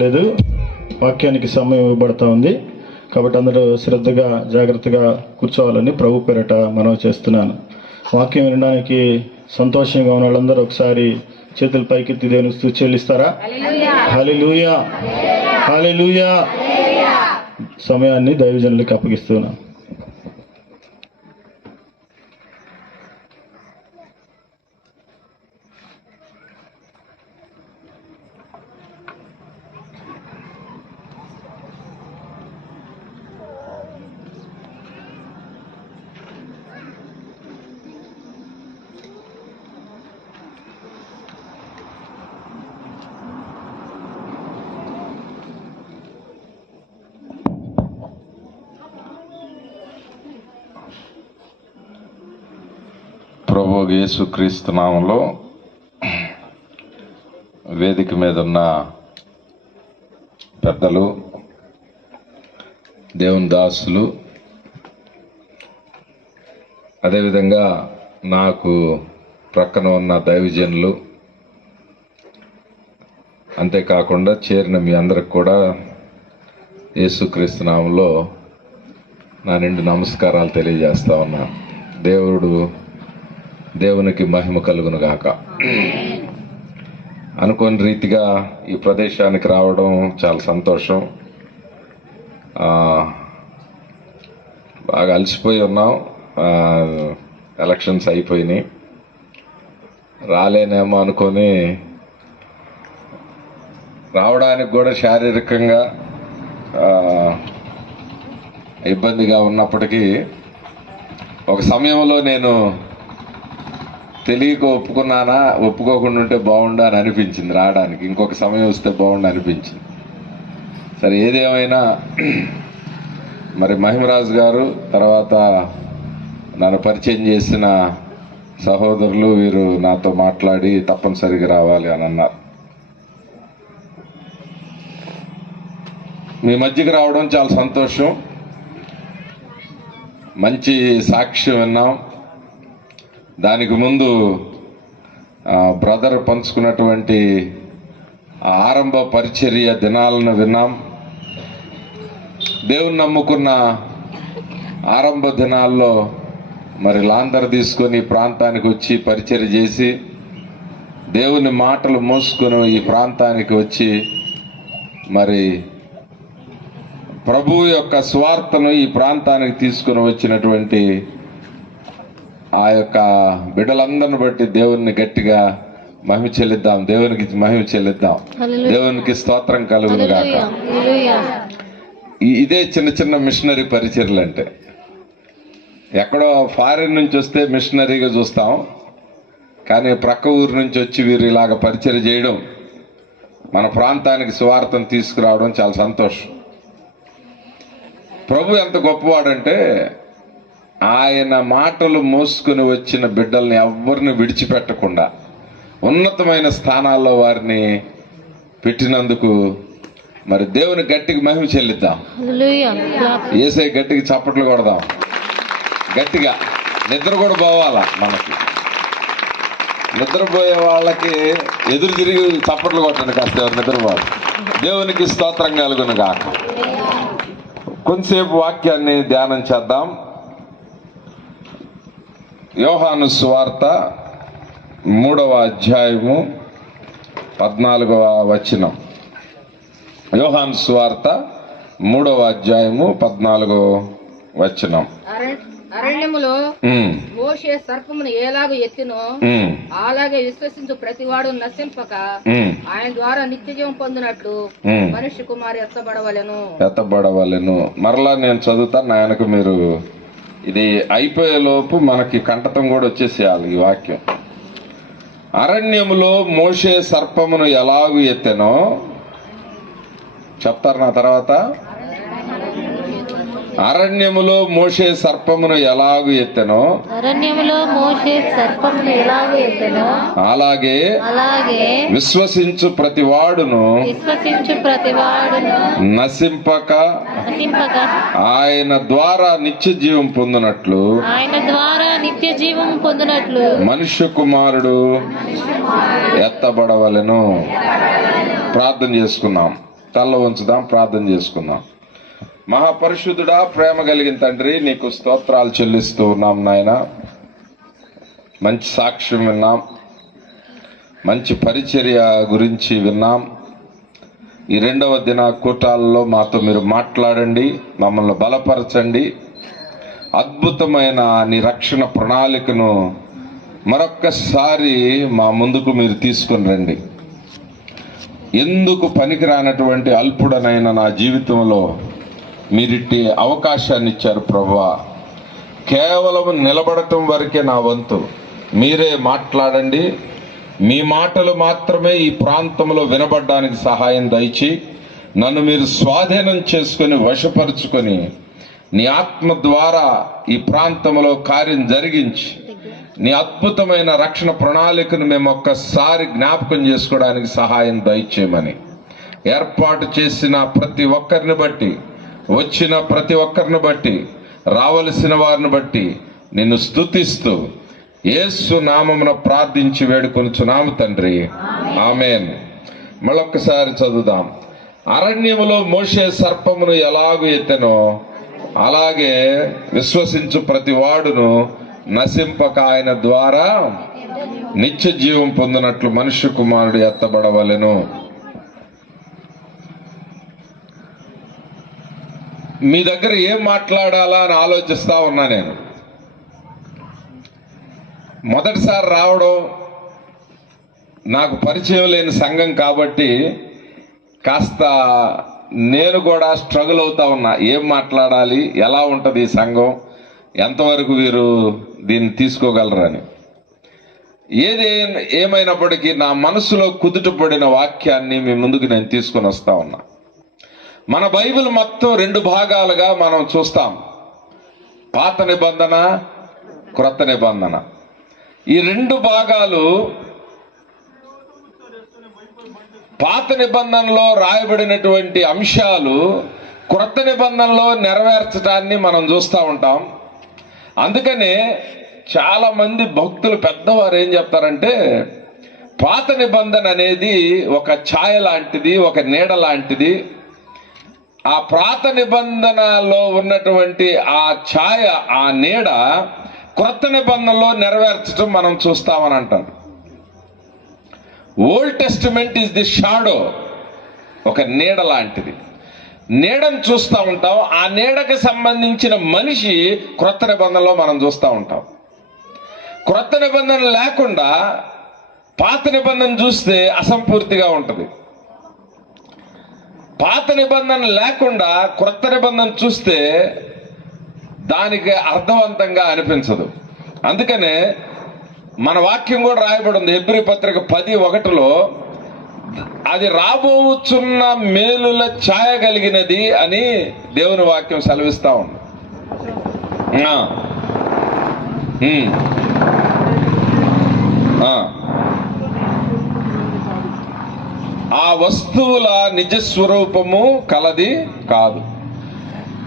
లేదు, వాక్యానికి సమయం ఇవ్వబడతా ఉంది కాబట్టి అందరూ శ్రద్ధగా జాగ్రత్తగా కూర్చోవాలని ప్రభు పేరట మనవి చేస్తున్నాను. వాక్యం వినడానికి సంతోషంగా ఉన్న వాళ్ళందరూ ఒకసారి చేతుల పైకెత్తి దేవుని స్తుతి చెల్లిస్తారా? హల్లెలూయా, హల్లెలూయా. సమయాన్ని దైవజనులకు అప్పగిస్తున్నాను. ప్రభు యేసుక్రీస్తు నామంలో వేదిక మీద ఉన్న పెద్దలు, దేవుని దాసులు, అదేవిధంగా నాకు ప్రక్కన ఉన్న దైవజనులు, అంతేకాకుండా చేరిన మీ అందరికి కూడా యేసుక్రీస్తు నామంలో నా నిండు నమస్కారాలు తెలియజేస్తా ఉన్నాను. దేవునికి మహిమ కలుగును గాక. అనుకోని రీతిగా ఈ ప్రదేశానికి రావడం చాలా సంతోషం. బాగా అలసిపోయి ఉన్నాం, ఎలక్షన్స్ అయిపోయినాయి, రాలేనేమో అనుకొని రావడానికి కూడా శారీరకంగా ఇబ్బందిగా ఉన్నప్పటికీ ఒక సమయంలో నేను తెలియక ఒప్పుకున్నానా, ఒప్పుకోకుండా ఉంటే బాగుండు అని అనిపించింది రావడానికి. ఇంకొక సమయం వస్తే బాగుండు అనిపించింది. సరే, ఏదేమైనా మరి మహిమరాజు గారు, తర్వాత నన్ను పరిచయం చేసిన సహోదరులు వీరు నాతో మాట్లాడి తప్పనిసరిగా రావాలి అని అన్నారు. మీ మధ్యకి రావడం చాలా సంతోషం. మంచి సాక్ష్యం విన్నాం. దానికి ముందు బ్రదర్ పంచుకున్నటువంటి ఆరంభ పరిచర్య దినాలను విన్నాం. దేవుని నమ్ముకున్న ఆరంభ దినాల్లో మరి లాందరు తీసుకొని ప్రాంతానికి వచ్చి పరిచర్య చేసి దేవుని మాటలు మోసుకొని ఈ ప్రాంతానికి వచ్చి మరి ప్రభువు యొక్క స్వార్థను ఈ ప్రాంతానికి తీసుకుని వచ్చినటువంటి ఆ యొక్క బిడ్డలందరిని బట్టి దేవుని గట్టిగా మహిమ చెల్లిద్దాం. దేవునికి మహిమ చెల్లిద్దాం. దేవునికి స్తోత్రం కలుగును గాక. ఇదే చిన్న చిన్న మిషనరీ పరిచర్యలు అంటే. ఎక్కడో ఫారిన్ నుంచి వస్తే మిషనరీగా చూస్తాం, కానీ ప్రక్క ఊరు నుంచి వచ్చి వీరు ఇలాగ పరిచర్య చేయడం, మన ప్రాంతానికి సువార్తను తీసుకురావడం చాలా సంతోషం. ప్రభు ఎంత గొప్పవాడంటే ఆయన మాటలు మోసుకుని వచ్చిన బిడ్డల్ని ఎవరిని విడిచిపెట్టకుండా ఉన్నతమైన స్థానాల్లో వారిని పెట్టినందుకు మరి దేవుని గట్టికి మహిమ చెల్లిద్దాం. యేసయ్య గట్టికి చప్పట్లు కొడదాం. గట్టిగా నిద్ర కూడా పోవాలా. మనకి నిద్రపోయే వాళ్ళకి ఎదురు తిరిగి చప్పట్లు కొట్టండి కాస్త, ఎవరు నిద్రపోవాలి. దేవునికి స్తోత్రం కలుగును గాక. కొంతసేపు వాక్యాన్ని ధ్యానం చేద్దాం. యోహాను సువార్త 3వ అధ్యాయము 14వ వచనం. యోహాను సువార్త 3వ అధ్యాయము 14వ వచనం. అరణ్యములో మోషే సర్పమును ఎలాగూ ఎత్తినో అలాగే విశ్వసించు ప్రతివాడు నశింపక ఆయన ద్వారా నిత్య జీవం పొందినట్లు మనుష్య కుమారు ఎత్తబడవలెను. మరలా నేను చదువుతాను, ఆయనకు మీరు ఇది అయిపోయే లోపు మనకి కంటతం కూడా వచ్చేసేయాలి ఈ వాక్యం. అరణ్యములో మోషే సర్పమును ఎలాగూ ఎత్తెనో చెప్తారు నా తర్వాత. అరణ్యములో మోషే సర్పమును ఎలాగూ ఎత్తెనో అలాగే విశ్వసించు ప్రతివాడును నశింపక ఆయన ద్వారా నిత్య జీవం పొందినట్లు మనుష్య కుమారుడు ఎత్తబడవలెను. ప్రార్థన చేసుకున్నాం. తల్ల ఉంచుదాం, ప్రార్థన చేసుకుందాం. మహాపరిశుద్ధుడా, ప్రేమ కలిగిన తండ్రి, నీకు స్తోత్రాలు చెల్లిస్తూ ఉన్నాం నాయన. మంచి సాక్ష్యం విన్నాం, మంచి పరిచర్య గురించి విన్నాం. ఈ 2వ దిన కూటాలలో మాతో మీరు మాట్లాడండి, మమ్మల్ని బలపరచండి. అద్భుతమైన నీ రక్షణ ప్రణాళికను మరొక్కసారి మా ముందుకు మీరు తీసుకుని రండి. ఎందుకు పనికిరానటువంటి అల్పుడనైన నా జీవితంలో మీరిట్టి అవకాశాన్ని ఇచ్చారు ప్రభువా. కేవలం నిలబడటం వరకే నా వంతు. మీరే మాట్లాడండి. మీ మాటలు మాత్రమే ఈ ప్రాంతంలో వినబడడానికి సహాయం దయచి నన్ను మీరు స్వాధీనం చేసుకొని వశపరుచుకొని నీ ఆత్మ ద్వారా ఈ ప్రాంతంలో కార్యం జరిగించి నీ అద్భుతమైన రక్షణ ప్రణాళికను మేము ఒక్కసారి జ్ఞాపకం చేసుకోవడానికి సహాయం దయచేయమని, ఏర్పాటు చేసిన ప్రతి ఒక్కరిని బట్టి, వచ్చిన ప్రతి ఒక్కరిని బట్టి, రావలసిన వారిని బట్టి నిన్ను స్తుతిస్తూ యేసు నామమున ప్రార్థించి వేడుకొనుచున్నాము తండ్రి, ఆమేన్. మళ్ళొక్కసారి చదువుదాం. అరణ్యములో మోషే సర్పమును ఎలాగూ ఎత్తెనో అలాగే విశ్వసించు ప్రతి వాడును నశింపక ఆయన ద్వారా నిత్య జీవం పొందినట్లు మనుష్య కుమారుడు ఎత్తబడవలెను. మీ దగ్గర ఏం మాట్లాడాలా అని ఆలోచిస్తా ఉన్నా నేను. మొదటిసారి రావడం, నాకు పరిచయం లేని సంఘం కాబట్టి కాస్త నేను కూడా స్ట్రగుల్ అవుతా ఉన్నా. ఏం మాట్లాడాలి, ఎలా ఉంటుంది ఈ సంఘం, ఎంతవరకు వీరు దీన్ని తీసుకోగలరని. ఏమైనప్పటికీ నా మనసులో కుదుటపడిన వాక్యాన్ని మీ ముందుకు నేను తీసుకొని వస్తా ఉన్నా. మన బైబిల్ మొత్తం 2 భాగాలుగా మనం చూస్తాం. పాత నిబంధన, క్రొత్త నిబంధన. ఈ 2 భాగాలు పాత నిబంధనలో రాయబడినటువంటి అంశాలు క్రొత్త నిబంధనలో నెరవేర్చడాన్ని మనం చూస్తూ ఉంటాం. అందుకనే చాలా మంది భక్తులు పెద్దవారు ఏం చెప్తారంటే, పాత నిబంధన అనేది ఒక ఛాయ లాంటిది, ఒక నీడ లాంటిది. ఆ పాత నిబంధనలో ఉన్నటువంటి ఆ ఛాయ, ఆ నీడ క్రొత్త నిబంధనలో నెరవేర్చడం మనం చూస్తామని అంటారు. Old testament is the shadow, ఒక నీడ లాంటిది. నీడను చూస్తూ ఉంటాం. ఆ నీడకు సంబంధించిన మనిషి క్రొత్త నిబంధనలో మనం చూస్తూ ఉంటాం. క్రొత్త నిబంధన లేకుండా పాత నిబంధన చూస్తే అసంపూర్తిగా ఉంటుంది. పాత నిబంధన లేకుండా క్రొత్త నిబంధన చూస్తే దానికి అర్థవంతంగా అనిపించదు. అందుకనే మన వాక్యం కూడా రాయబడి ఉంది. హెబ్రీ పత్రిక 10:1లో అది రాబోచున్న మేలుల ఛాయ కలిగినది అని దేవుని వాక్యం సెలవిస్తా ఉంది. ఆ వస్తువుల నిజస్వరూపము కలది కాదు.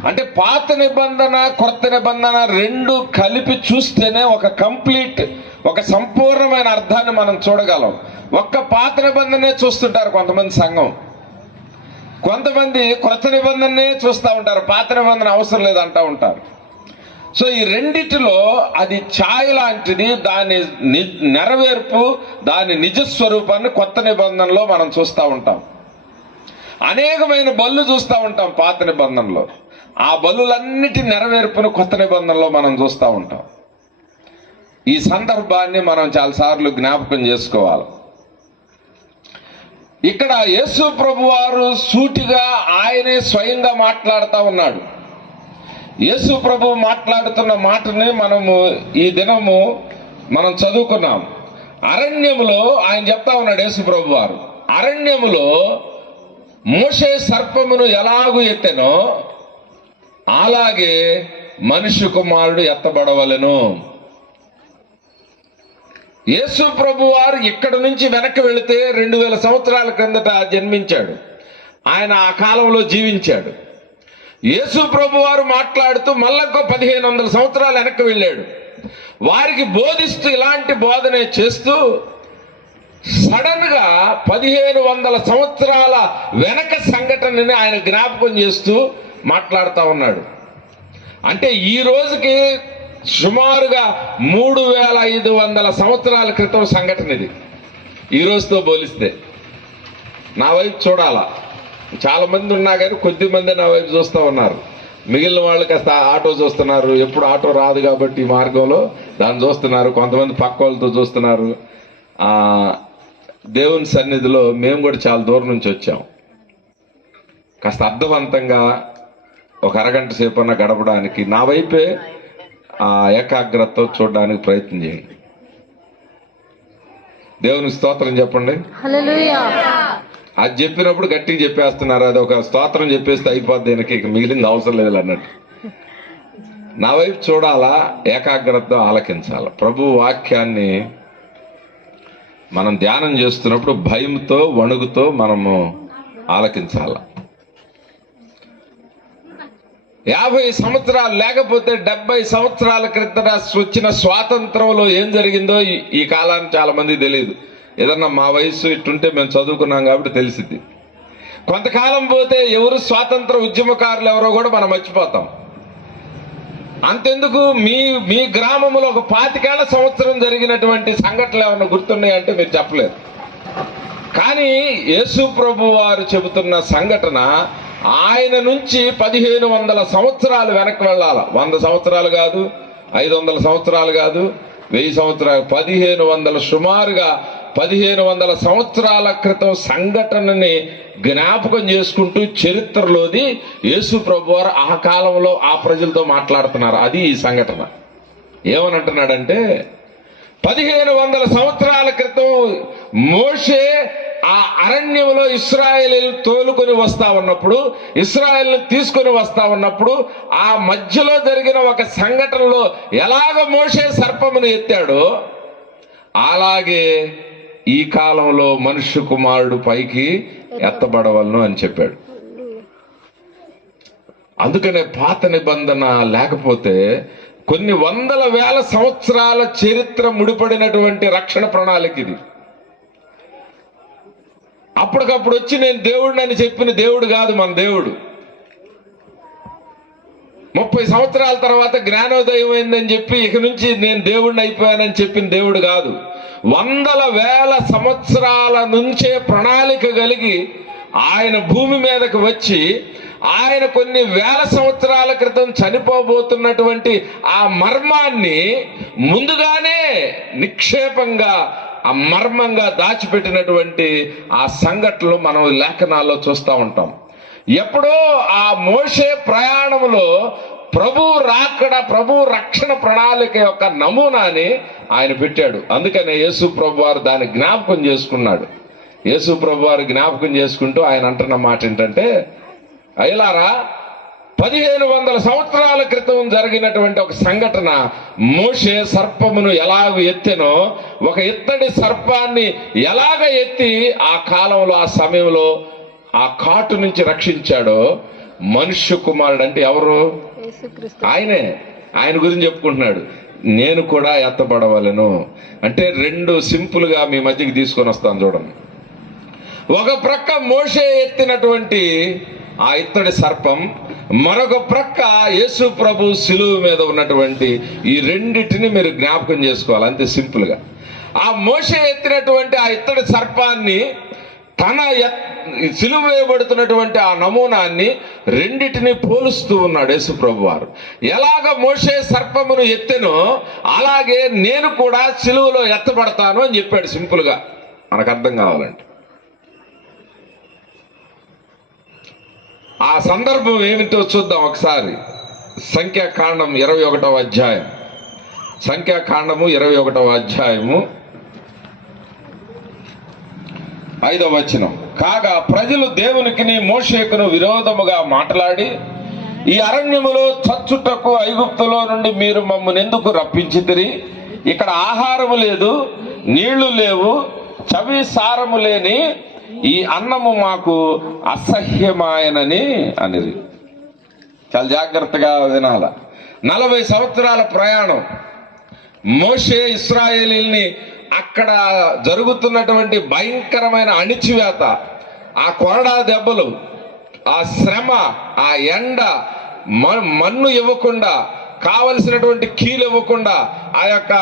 అంటే పాత నిబంధన క్రొత్త నిబంధన 2 కలిపి చూస్తేనే ఒక కంప్లీట్, ఒక సంపూర్ణమైన అర్థాన్ని మనం చూడగలం. ఒక్క పాత నిబంధనే చూస్తుంటారు కొంతమంది సంఘం, కొంతమంది క్రొత్త నిబంధననే చూస్తూ ఉంటారు, పాత నిబంధన అవసరం లేదంటూ ఉంటారు. సో ఈ రెండిటిలో అది ఛాయ లాంటిది. దాని నెరవేర్పు, దాని నిజస్వరూపాన్ని కొత్త నిబంధనలో మనం చూస్తూ ఉంటాం. అనేకమైన బళ్ళు చూస్తూ ఉంటాం పాత నిబంధనలో. ఆ బలులన్నిటి నెరవేర్పును కొత్త నిబంధనలో మనం చూస్తూ ఉంటాం. ఈ సందర్భాన్ని మనం చాలాసార్లు జ్ఞాపకం చేసుకోవాలి. ఇక్కడ యేసు ప్రభువారు సూటిగా ఆయనే స్వయంగా మాట్లాడుతూ ఉన్నాడు. యేసు ప్రభు మాట్లాడుతున్న మాటని మనము ఈ దినము మనం చదువుకున్నాం. అరణ్యములో ఆయన చెప్తా ఉన్నాడు యేసు ప్రభువారు, అరణ్యములో మోషే సర్పమును ఎలాగూ ఎత్తెనో అలాగే మనుష్య కుమారుడు ఎత్తబడవలెను. యేసు ప్రభువారు ఇక్కడ నుంచి వెనక్కి వెళితే 2000 సంవత్సరాల క్రిందట జన్మించాడు. ఆయన ఆ కాలంలో జీవించాడు. యేసు ప్రభువారు మాట్లాడుతూ మళ్ళొక 1500 సంవత్సరాలు వెనక్కి వెళ్ళాడు. వారికి బోధిస్తూ ఇలాంటి బోధనే చేస్తూ సడన్ గా 1500 సంవత్సరాల వెనక సంఘటనని ఆయన జ్ఞాపకం చేస్తూ మాట్లాడుతూ ఉన్నాడు. అంటే ఈ రోజుకి సుమారుగా 3500 సంవత్సరాల క్రితం సంఘటన ఇది. ఈ రోజుతో పోలిస్తే నా వైపు చూడాలా. చాలా మంది ఉన్నా కానీ కొద్ది మంది నా వైపు చూస్తూ ఉన్నారు. మిగిలిన వాళ్ళు కాస్త ఆటో చూస్తున్నారు. ఎప్పుడు ఆటో రాదు కాబట్టి ఈ మార్గంలో దాన్ని చూస్తున్నారు. కొంతమంది పక్క వాళ్ళతో చూస్తున్నారు. దేవుని సన్నిధిలో మేము కూడా చాలా దూరం నుంచి వచ్చాం. కాస్త అర్థవంతంగా ఒక అరగంట సేపు అన్న గడపడానికి నా వైపే ఏకాగ్రతతో చూడడానికి ప్రయత్నం చేయండి. దేవునికి స్తోత్రం చెప్పండి. అది చెప్పినప్పుడు గట్టిగా చెప్పేస్తున్నారు. అది ఒక స్తోత్రం చెప్పేస్తే అయిపోద్ది, ఇక మిగిలింది అవసరం లేదు అన్నట్టు. నా వైపు చూడాలా, ఏకాగ్రతతో ఆలకించాలి. ప్రభు వాక్యాన్ని మనం ధ్యానం చేస్తున్నప్పుడు భయంతో వణుకుతో మనము ఆలకించాలి. 50 సంవత్సరాలు లేకపోతే 70 సంవత్సరాల క్రితం వచ్చిన స్వాతంత్రంలో ఏం జరిగిందో ఈ కాలానికి చాలా మంది తెలియదు. ఏదన్నా మా వయసు ఇట్టుంటే మేము చదువుకున్నాం కాబట్టి తెలిసింది. కొంతకాలం పోతే ఎవరు స్వాతంత్ర ఉద్యమకారులు ఎవరో కూడా మనం మర్చిపోతాం. అంతెందుకు, మీ గ్రామంలో ఒక 25 సంవత్సరం జరిగినటువంటి సంఘటనలు ఏమన్నా గుర్తున్నాయంటే మీరు చెప్పలేరు. కానీ యేసు ప్రభు వారు చెబుతున్న సంఘటన ఆయన నుంచి 1500 సంవత్సరాలు వెనక్కి వెళ్ళాల. 100 సంవత్సరాలు కాదు, 500 సంవత్సరాలు కాదు, 1000 సంవత్సరాలు, 1500, సుమారుగా 1500 సంవత్సరాల క్రితం సంఘటనని జ్ఞాపకం చేసుకుంటూ చరిత్రలోది యేసు ప్రభు వారు ఆ కాలంలో ఆ ప్రజలతో మాట్లాడుతున్నారు. అది ఈ సంఘటన. ఏమని అంటున్నాడంటే, 1500 సంవత్సరాల క్రితం మోషే ఆ అరణ్యంలో ఇశ్రాయేలీయులు తోలుకొని వస్తా ఉన్నప్పుడు, ఇశ్రాయేలును తీసుకొని వస్తా ఉన్నప్పుడు ఆ మధ్యలో జరిగిన ఒక సంఘటనలో ఎలాగ మోషే సర్పమును ఎత్తాడో అలాగే ఈ కాలంలో మనుష్య కుమారుడు పైకి ఎత్తబడవలను అని చెప్పాడు. అందుకనే పాత నిబంధన లేకపోతే కొన్ని వందల వేల సంవత్సరాల చరిత్ర ముడిపడినటువంటి రక్షణ ప్రణాళిక ఇది. అప్పటికప్పుడు వచ్చి నేను దేవుడిని అని చెప్పిన దేవుడు కాదు మన దేవుడు. 30 సంవత్సరాల తర్వాత జ్ఞానోదయం అయిందని చెప్పి ఇక నుంచి నేను దేవుడిని అయిపోయానని చెప్పిన దేవుడు కాదు. వందల వేల సంవత్సరాల నుంచే ప్రణాళిక కలిగి ఆయన భూమి మీదకి వచ్చి ఆయన కొన్ని వేల సంవత్సరాల క్రితం చనిపోబోతున్నటువంటి ఆ మర్మాన్ని ముందుగానే నిక్షేపంగా ఆ మర్మంగా దాచిపెట్టినటువంటి ఆ సంఘటనలు మనం లేఖనాల్లో చూస్తూ ఉంటాం. ఎప్పుడో ఆ మోషే ప్రయాణంలో ప్రభు రాకడ, ప్రభు రక్షణ ప్రణాళిక యొక్క నమూనాని ఆయన పెట్టాడు. అందుకనే యేసు ప్రభు వారు దాన్ని జ్ఞాపకం చేసుకున్నాడు. యేసు ప్రభు వారు జ్ఞాపకం చేసుకుంటూ ఆయన అంటున్న మాట ఏంటంటే, అయ్యలారా 1500 సంవత్సరాల క్రితం జరిగినటువంటి ఒక సంఘటన, మోషే సర్పమును ఎలాగ ఎత్తెనో, ఒక ఇత్తడి సర్పాన్ని ఎలాగ ఎత్తి ఆ కాలంలో ఆ సమయంలో ఆ కాటు నుంచి రక్షించాడో, మనుష్య కుమారుడు అంటే ఎవరు? ఆయనే. ఆయన గురించి చెప్పుకుంటున్నాడు, నేను కూడా ఎత్తబడవలను. అంటే రెండు సింపుల్ గా మీ మధ్యకి తీసుకొని వస్తాను చూడండి. ఒక ప్రక్క మోషే ఎత్తినటువంటి ఆ ఇత్తడి సర్పం, మరొక ప్రక్క యేసు ప్రభు శిలువ మీద ఉన్నటువంటి ఈ రెండిటిని మీరు జ్ఞాపకం చేసుకోవాలి. అంతే సింపుల్ గా. ఆ మోషే ఎత్తినటువంటి ఆ ఇత్తడి సర్పాన్ని, తన సిలువ వేయబడుతున్నటువంటి ఆ నమూనాన్ని రెండిటిని పోలుస్తూ ఉన్నాడు యేసు ప్రభు వారు. ఎలాగ మోషే సర్పమును ఎత్తెనో అలాగే నేను కూడా సిలువలో ఎత్తబడతాను అని చెప్పాడు. సింపుల్ గా మనకు అర్థం కావాలంటే ఆ సందర్భం ఏమిటో చూద్దాం ఒకసారి. సంఖ్యాకాండం 21వ అధ్యాయం. సంఖ్యాకాండము 21వ అధ్యాయము 5వ వచనం. కాగా ప్రజలు దేవునికిని మోషేకును విరోధముగా మాట్లాడి, ఈ అరణ్యములో చచ్చుటకు ఐగుప్తులో నుండి మీరు మమ్మల్ని ఎందుకు రప్పించితిరి? ఇక్కడ ఆహారము లేదు, నీళ్లు లేవు, చవి సారము లేని ఈ అన్నము మాకు అసహ్యమాయనని అనిది. చాలా జాగ్రత్తగా వినాల. 40 సంవత్సరాల ప్రయాణం. మోషే ఇశ్రాయేలీల్ని అక్కడ జరుగుతున్నటువంటి భయంకరమైన అణిచివేత, ఆ కొరడా దెబ్బలు, ఆ శ్రమ, ఆ ఎండ, మన్ను ఇవ్వకుండా, కావలసినటువంటి కీలు ఇవ్వకుండా, ఆ యొక్క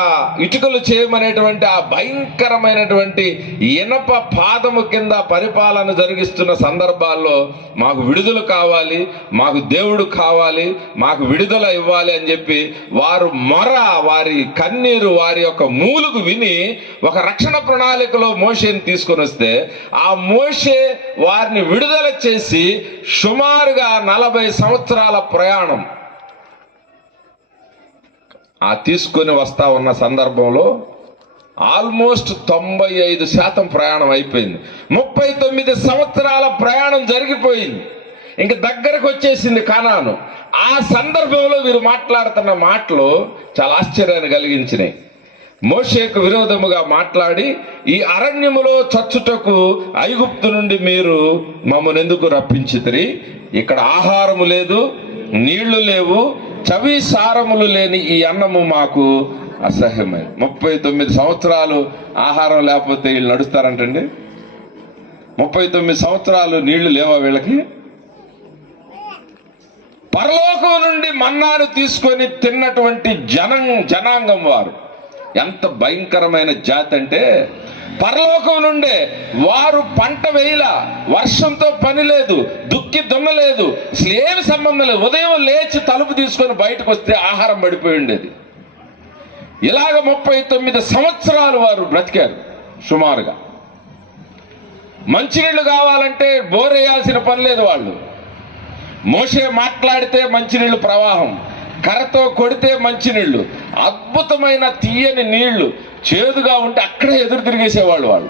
ఇటుకలు చేయమనేటువంటి ఆ భయంకరమైనటువంటి ఇనప పాదము కింద పరిపాలన జరిగిస్తున్న సందర్భాల్లో మాకు విడుదల కావాలి, మాకు దేవుడు కావాలి, మాకు విడుదల ఇవ్వాలి అని చెప్పి వారు వారి కన్నీరు, వారి యొక్క మూలుగు విని ఒక రక్షణ ప్రణాళికలో మోషేని తీసుకొని వస్తే, ఆ మోషే వారిని విడుదల చేసి సుమారుగా 40 సంవత్సరాల ప్రయాణం ఆ తీసుకొని వస్తా ఉన్న సందర్భంలో ఆల్మోస్ట్ 95% ప్రయాణం అయిపోయింది. 39 సంవత్సరాల ప్రయాణం జరిగిపోయింది. ఇంక దగ్గరకు వచ్చేసింది కానాను. ఆ సందర్భంలో వీరు మాట్లాడుతున్న మాటలు చాలా ఆశ్చర్యాన్ని కలిగించినాయి. మోషేకు విరోధముగా మాట్లాడి, ఈ అరణ్యములో చచ్చుటకు ఐగుప్తు నుండి మీరు మమ్మల్ని ఎందుకు రప్పించితిరి? ఇక్కడ ఆహారము లేదు, నీళ్లు లేవు, చవి సారములు లేని ఈ అన్నము మాకు అసహ్యమైంది. 39 సంవత్సరాలు ఆహారం లేకపోతే వీళ్ళు నడుస్తారంటండి? 39 సంవత్సరాలు నీళ్లు లేవా వీళ్ళకి? పరలోకం నుండి మన్నాను తీసుకొని తిన్నటువంటి జనాంగం వారు ఎంత భయంకరమైన జాతి అంటే, పరలోకం నుండే వారు పంట వేయలా, వర్షంతో పని లేదు, దుక్కి దున్నలేదు, అసలు ఏమి సంబంధం లేదు. ఉదయం లేచి తలుపు తీసుకొని బయటకు వస్తే ఆహారం పడిపోయి ఉండేది. ఇలాగ 39 సంవత్సరాలు వారు బ్రతికారు సుమారుగా. మంచినీళ్ళు కావాలంటే బోరేయాల్సిన పని లేదు వాళ్ళు. మోషే మాట్లాడితే మంచినీళ్ళు ప్రవాహం, కర్రతో కొడితే మంచినీళ్ళు, అద్భుతమైన తీయని నీళ్లు, చేదుగా ఉంటే అక్కడే ఎదురు తిరిగేసేవాళ్ళు వాళ్ళు.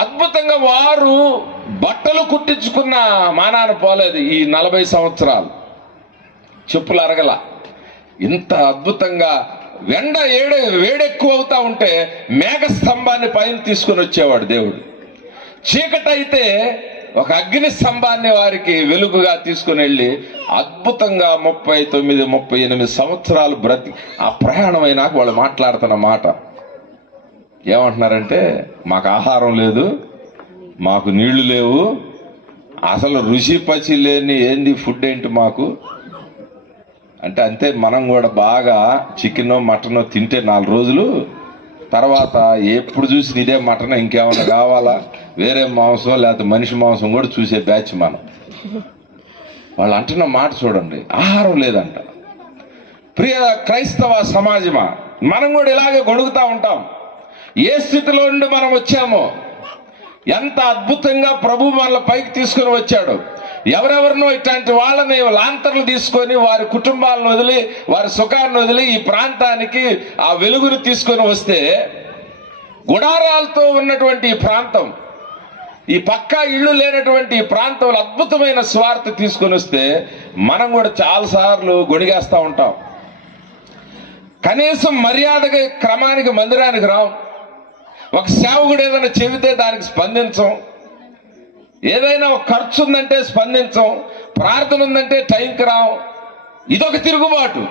అద్భుతంగా వారు బట్టలు కుట్టించుకున్న మానాన పోలేదు ఈ 40 సంవత్సరాలు. చెప్పులు అరగల. ఇంత అద్భుతంగా వేడెక్కువ అవుతా ఉంటే మేఘ స్తంభాన్ని పైన తీసుకొని వచ్చేవాడు దేవుడు. చీకటైతే ఒక అగ్ని స్తంభాన్ని వారికి వెలుగుగా తీసుకుని వెళ్ళి అద్భుతంగా 39-38 సంవత్సరాలు ఆ ప్రయాణం అయినాక వాళ్ళు మాట్లాడుతున్న మాట ఏమంటున్నారంటే, మాకు ఆహారం లేదు, మాకు నీళ్లు లేవు, అసలు రుచి పచి లేని ఏంది ఫుడ్ ఏంటి మాకు అంటే. అంతే, మనం కూడా బాగా చికెనో మటనో తింటే 4 రోజులు తర్వాత ఎప్పుడు చూసి ఇదే మటన్, ఇంకేమైనా కావాలా, వేరే మాంసం లేకపోతే మనిషి మాంసం కూడా చూసే బ్యాచ్ మనం. వాళ్ళు అంటున్న మాట చూడండి, ఆహారం లేదంట. ప్రియ క్రైస్తవ సమాజమా, మనం కూడా ఇలాగే గొడుగుతా ఉంటాం. ఏ స్థితిలో నుండి మనం వచ్చామో, ఎంత అద్భుతంగా ప్రభు మనల్ని పైకి తీసుకుని వచ్చాడు. ఎవరెవరినో ఇట్లాంటి వాళ్ళని లాంతర్లు తీసుకొని వారి కుటుంబాలను వదిలి, వారి సుఖాన్ని వదిలి ఈ ప్రాంతానికి ఆ వెలుగును తీసుకొని వస్తే, గుడారాలతో ఉన్నటువంటి ఈ ప్రాంతం, ఈ పక్కా ఇళ్ళు లేనటువంటి ఈ ప్రాంతంలో అద్భుతమైన స్వార్థ తీసుకొని వస్తే మనం కూడా చాలాసార్లు గొడిగేస్తూ ఉంటాం. కనీసం మర్యాదగా క్రమానికి మందిరానికి రాం. ఒక సేవకుడు ఏదైనా చెబితే దానికి స్పందించం. ఏదైనా ఒక ఖర్చు ఉందంటే స్పందించం. ప్రార్థన ఉందంటే టైంకి రాం. ఇదొక తిరుగుబాటు.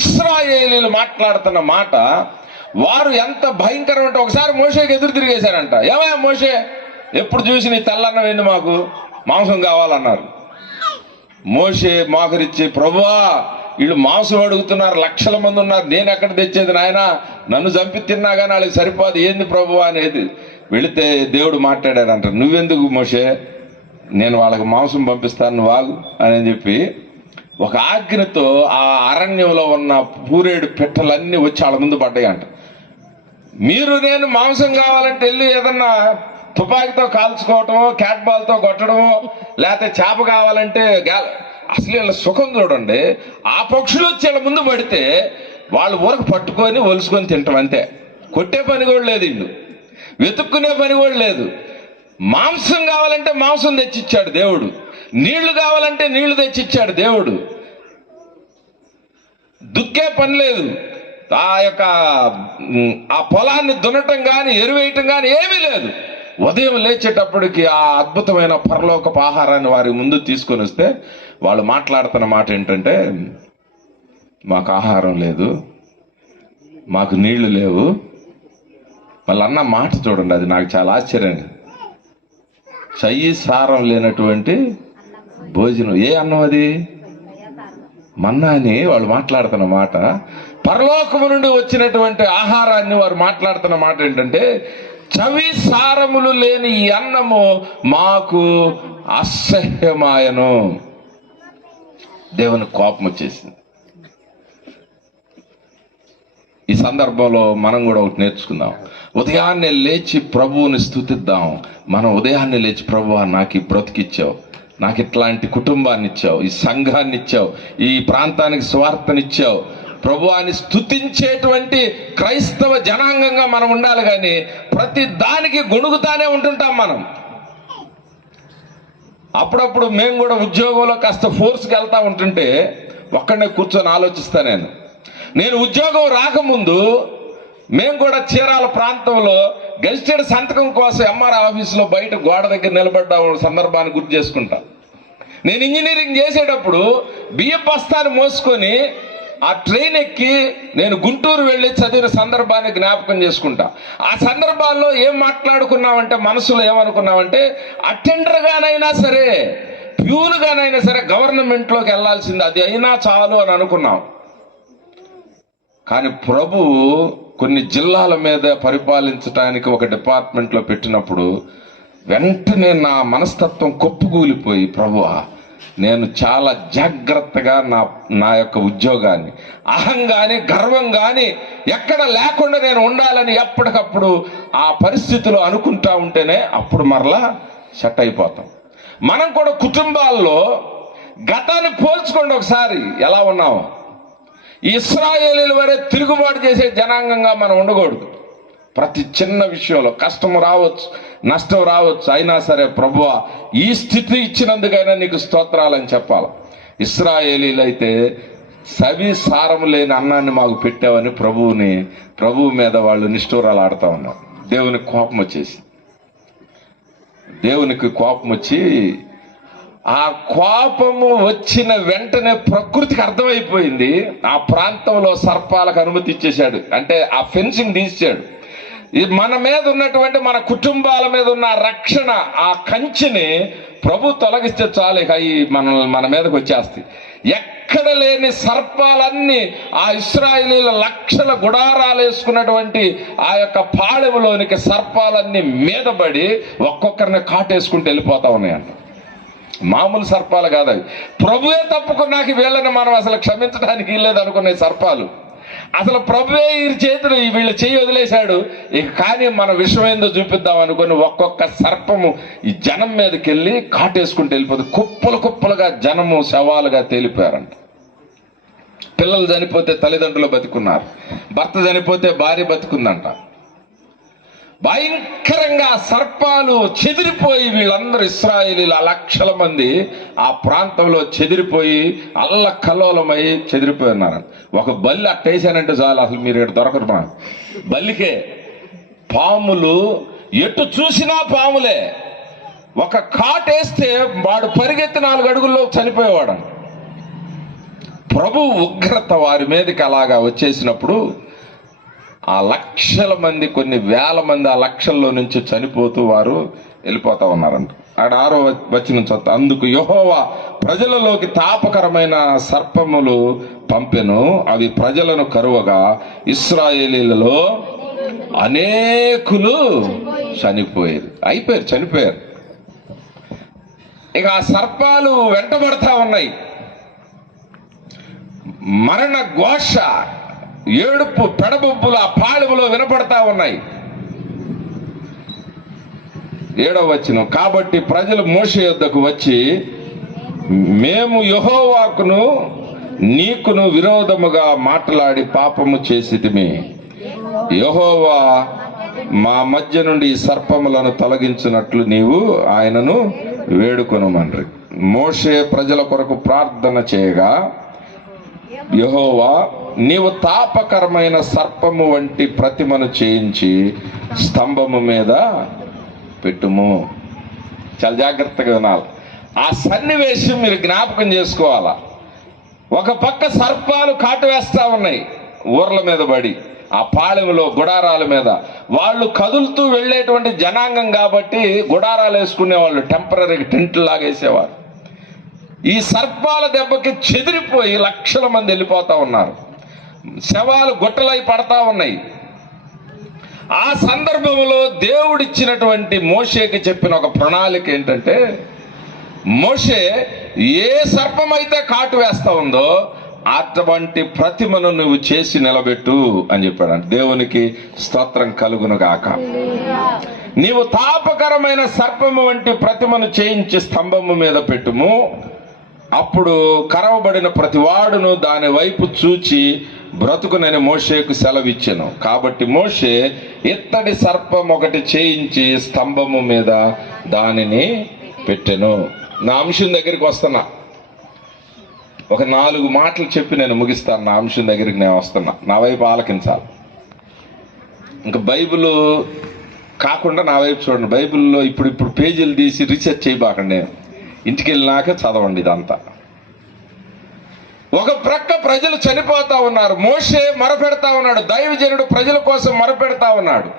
ఇశ్రాయేలీలు మాట్లాడుతున్న మాట వారు ఎంత భయంకరం అంటే, ఒకసారి మోషేకి ఎదురు తిరిగేశారంట. ఏమయ్యా మోషే, ఎప్పుడు చూసి నీ తెల్లన్నం ఏంది, మాకు మాంసం కావాలన్నారు. మోషే మోకరిచ్చి, ప్రభువా వీళ్ళు మాంసం అడుగుతున్నారు, లక్షల మంది ఉన్నారు, నేను ఎక్కడ తెచ్చేది నాయన, నన్ను చంపి తిన్నా కానీ వాళ్ళకి సరిపోదు, ఏంది ప్రభువా అనేది. వెళితే దేవుడు మాట్లాడారంట, నువ్వెందుకు మోషే, నేను వాళ్ళకి మాంసం పంపిస్తాను, నువ్వు ఆగు అని చెప్పి ఒక ఆజ్ఞతో ఆ అరణ్యంలో ఉన్న పూరేడు పిట్టలన్నీ వచ్చి వాళ్ళ ముందు పడ్డాయి అంట. మీరు నేను మాంసం కావాలంటే వెళ్ళి ఏదన్నా తుపాకీతో కాల్చుకోవటమో, క్యాట్ బాల్తో కొట్టడమో, లేకపోతే చేప కావాలంటే అసలు వీళ్ళ సుఖం చూడండి. ఆ పక్షులు వచ్చి వీళ్ళ ముందు పడితే వాళ్ళు ఊరకు పట్టుకొని ఒలుసుకొని తింటాం అంతే. కొట్టే పని కూడా లేదు, ఇల్లు వెతుక్కునే పని కూడా లేదు. మాంసం కావాలంటే మాంసం తెచ్చిచ్చాడు దేవుడు, నీళ్లు కావాలంటే నీళ్లు తెచ్చిచ్చాడు దేవుడు. దుక్కే పని లేదు, ఆ పొలాన్ని దున్నటం కానీ ఎరువేయటం కానీ ఏమీ లేదు. ఉదయం లేచేటప్పటికి ఆ అద్భుతమైన పరలోకపు ఆహారాన్ని వారి ముందు తీసుకొని వస్తే వాళ్ళు మాట్లాడుతున్న మాట ఏంటంటే, మాకు ఆహారం లేదు, మాకు నీళ్లు లేవు, వాళ్ళ అన్న మాట చూడండి, అది నాకు చాలా ఆశ్చర్యంగా. చెయ్యి సారం లేనటువంటి భోజనం. ఏ అన్నం అది? మన్నా అని వాళ్ళు మాట్లాడుతున్న మాట. పరలోకము నుండి వచ్చినటువంటి ఆహారాన్ని వారు మాట్లాడుతున్న మాట ఏంటంటే, చవి సారములు లేని ఈ అన్నము మాకు అసహ్యమాయను. దేవుని కోపం వచ్చేసింది. ఈ సందర్భంలో మనం కూడా ఒకటి నేర్చుకుందాం. ఉదయాన్నే లేచి ప్రభువుని స్తుతిద్దాం. మనం ఉదయాన్నే లేచి, ప్రభువా నాకు ఈ బ్రతికిచ్చావు, నాకు ఇట్లాంటి కుటుంబాన్ని ఇచ్చావు, ఈ సంఘాన్ని ఇచ్చావు, ఈ ప్రాంతానికి స్వార్థనిచ్చావు, ప్రభువాన్ని స్తుతించేటువంటి క్రైస్తవ జనాంగంగా మనం ఉండాలి. కానీ ప్రతి దానికి గొణుగుతానే ఉంటుంటాం మనం. అప్పుడప్పుడు మేము కూడా ఉద్యోగంలో కాస్త ఫోర్స్కి వెళ్తా ఉంటుంటే ఒక్కడనే కూర్చొని ఆలోచిస్తా. నేను ఉద్యోగం రాకముందు మేము కూడా చీరాల ప్రాంతంలో గెజిటెడ్ సంతకం కోసం ఎంఆర్ ఆఫీసులో బయట గోడ దగ్గర నిలబడ్డ సందర్భాన్ని గుర్తు చేసుకుంటా. నేను ఇంజనీరింగ్ చేసేటప్పుడు బియ్యం బస్తాన్ని మోసుకొని ఆ ట్రైన్ ఎక్కి నేను గుంటూరు వెళ్ళి చదివిన సందర్భాన్ని జ్ఞాపకం చేసుకుంటా. ఆ సందర్భాల్లో ఏం మాట్లాడుకున్నామంటే, మనసులో ఏమనుకున్నామంటే, అటెండర్గానైనా సరే, ప్యూన్గానైనా సరే గవర్నమెంట్లోకి వెళ్ళాల్సింది, అది అయినా చాలు అని అనుకున్నాం. కానీ ప్రభు కొన్ని జిల్లాల మీద పరిపాలించడానికి ఒక డిపార్ట్మెంట్లో పెట్టినప్పుడు వెంటనే నా మనస్తత్వం కొప్పుకూలిపోయి, ప్రభువా నేను చాలా జాగ్రత్తగా నా యొక్క ఉద్యోగాన్ని, అహం కానీ గర్వం కానీ ఎక్కడ లేకుండా నేను ఉండాలని ఎప్పటికప్పుడు ఆ పరిస్థితిలో అనుకుంటా ఉంటేనే అప్పుడు మరలా సెట్ అయిపోతాం. మనం కూడా కుటుంబాల్లో గతాన్ని పోల్చుకోండి ఒకసారి, ఎలా ఉన్నాము. ఇశ్రాయేలీల వరే తిరుగుబాటు చేసే జనాంగంగా మనం ఉండకూడదు. ప్రతి చిన్న విషయంలో కష్టం రావచ్చు, నష్టం రావచ్చు, అయినా సరే ప్రభువా ఈ స్థితి ఇచ్చినందుకైనా నీకు స్తోత్రాలని చెప్పాలి. ఇశ్రాయేలీలైతే సవి సారం లేని అన్నాన్ని మాకు పెట్టావని ప్రభువు మీద వాళ్ళు నిష్ఠూరాలు ఆడుతూ ఉన్నారు. దేవునికి కోపం వచ్చి ఆ కోపము వచ్చిన వెంటనే ప్రకృతికి అర్థమైపోయింది. ఆ ప్రాంతంలో సర్పాలకు అనుమతి ఇచ్చేశాడు. అంటే ఆ ఫెన్సింగ్ తీసాడు. మన మీద ఉన్నటువంటి, మన కుటుంబాల మీద ఉన్న రక్షణ, ఆ కంచిని ప్రభు తొలగిస్తే చాలు, ఇక మన మీదకి వచ్చేస్తాయి. ఎక్కడ లేని సర్పాలన్నీ ఆ ఇశ్రాయేలీల లక్షల గుడారాలు వేసుకున్నటువంటి ఆ యొక్క పాళెములోనికి సర్పాలన్నీ మీద పడి ఒక్కొక్కరిని కాటేసుకుంటూ వెళ్ళిపోతా ఉన్నాయంట. మామూలు సర్పాలు కాదు అవి. ప్రభువే తప్పుకున్నాక వీళ్ళని మనం అసలు క్షమించడానికి వీల్లేదు అనుకునే సర్పాలు. అసలు ప్రభువే వీళ్ళ చేయి వదిలేశాడు. ఇక కానీ మన విషయం ఏందో చూపిద్దాం అనుకుని ఒక్కొక్క సర్పము ఈ జనం మీదకి వెళ్ళి కాటేసుకుంటూ వెళ్ళిపోతుంది. కుప్పలుగా జనము శవాలుగా తేలిపోయారంట. పిల్లలు చనిపోతే తల్లిదండ్రులు బతికున్నారు, భర్త చనిపోతే భార్య బతికుందంట. భయంకరంగా సర్పాలు చెదిరిపోయి వీళ్ళందరూ ఇశ్రాయేలీలు లక్షల మంది ఆ ప్రాంతంలో చెదిరిపోయి అల్లకల్లోలమై చెదిరిపోయి ఉన్నారు. ఒక బల్లి అట్టేసానంటే చాలు, అసలు మీరు ఇక్కడ దొరకరు. మా బల్లికే పాములు ఎటు చూసినా పాములే. ఒక కాటేస్తే వాడు పరిగెత్తి 4 అడుగుల్లో చనిపోయేవాడు. ప్రభు ఉగ్రత వారి మీదకి అలాగా వచ్చేసినప్పుడు ఆ లక్షల మంది, కొన్ని వేల మంది ఆ లక్షల్లో నుంచి చనిపోతూ వారు వెళ్ళిపోతా ఉన్నారంట. ఆడ 6వ వచనం చదువుతా. అందుకు యెహోవా ప్రజలలోకి తాపకరమైన సర్పములు పంపెను, అవి ప్రజలను కరువగా ఇశ్రాయేలీలలో అనేకులు చనిపోయారు. ఇక ఆ సర్పాలు వెంటబడతా ఉన్నాయి. మరణ ఘోష, ఏడుపు, పెడబొబ్బులు ఆ పాళెములో వినపడతా ఉన్నాయి. 7వ వచనం. కాబట్టి ప్రజలు మోషే యొద్దకు వచ్చి, మేము యెహోవాకును నీకును విరోధముగా మాట్లాడి పాపము చేసితిమి. యెహోవా మా మధ్య నుండి ఈ సర్పములను తొలగించినట్లు నీవు ఆయనను వేడుకొనుమన్రి. మోషే ప్రజల కొరకు ప్రార్థన చేయగా, యెహోవా నీవు తాపకరమైన సర్పము వంటి ప్రతిమను చేయించి స్తంభము మీద పెట్టుము. చాలా జాగ్రత్తగా వినాలి. ఆ సన్నివేశం మీరు జ్ఞాపకం చేసుకోవాలా. ఒక పక్క సర్పాలు కాటు వేస్తా ఉన్నాయి ఊర్ల మీద పడి, ఆ పాళెంలో గుడారాల మీద వాళ్ళు కదులుతూ వెళ్ళేటువంటి జనాంగం కాబట్టి గుడారాలు వేసుకునేవాళ్ళు, టెంపరీ టెంట్లు లాగేసేవారు. ఈ సర్పాల దెబ్బకి చెదిరిపోయి లక్షల మంది వెళ్ళిపోతా ఉన్నారు, శవాలు గుట్టలై పడతా ఉన్నాయి. ఆ సందర్భంలో దేవుడిచ్చినటువంటి మోషేకి చెప్పిన ఒక ప్రణాళిక ఏంటంటే, మోషే ఏ సర్పమైతే కాటు వేస్తా ఉందో అటువంటి ప్రతిమను నువ్వు చేసి నిలబెట్టు అని చెప్పాడు. దేవునికి స్తోత్రం కలుగును గాక. నీవు తాపకరమైన సర్పము వంటి ప్రతిమను చేయించి స్తంభము మీద పెట్టుము, అప్పుడు కరవబడిన ప్రతివాడును దాని వైపు చూచి బ్రతుకునని మోషేకు సెలవిచ్చెను. కాబట్టి మోషే ఇత్తడి సర్పం ఒకటి చేయించి స్తంభము మీద దానిని పెట్టెను. నా అంశం దగ్గరికి వస్తున్నా, ఒక 4 మాటలు చెప్పి నేను ముగిస్తాను. నా అంశం దగ్గరికి నేను వస్తున్నా, నా వైపు ఆలకించాలి. ఇంకా బైబిల్ కాకుండా నా వైపు చూడండి. బైబిల్లో ఇప్పుడు పేజీలు తీసి రీసెర్చ్ చేయబాకండి, ఇంటికి వెళ్ళినాక చదవండి ఇదంతా. ఒక ప్రక్క ప్రజలు చనిపోతా ఉన్నారు, మోషే మొరపెడతా ఉన్నాడు, దైవజనుడు ప్రజల కోసం మొరపెడతా ఉన్నాడు.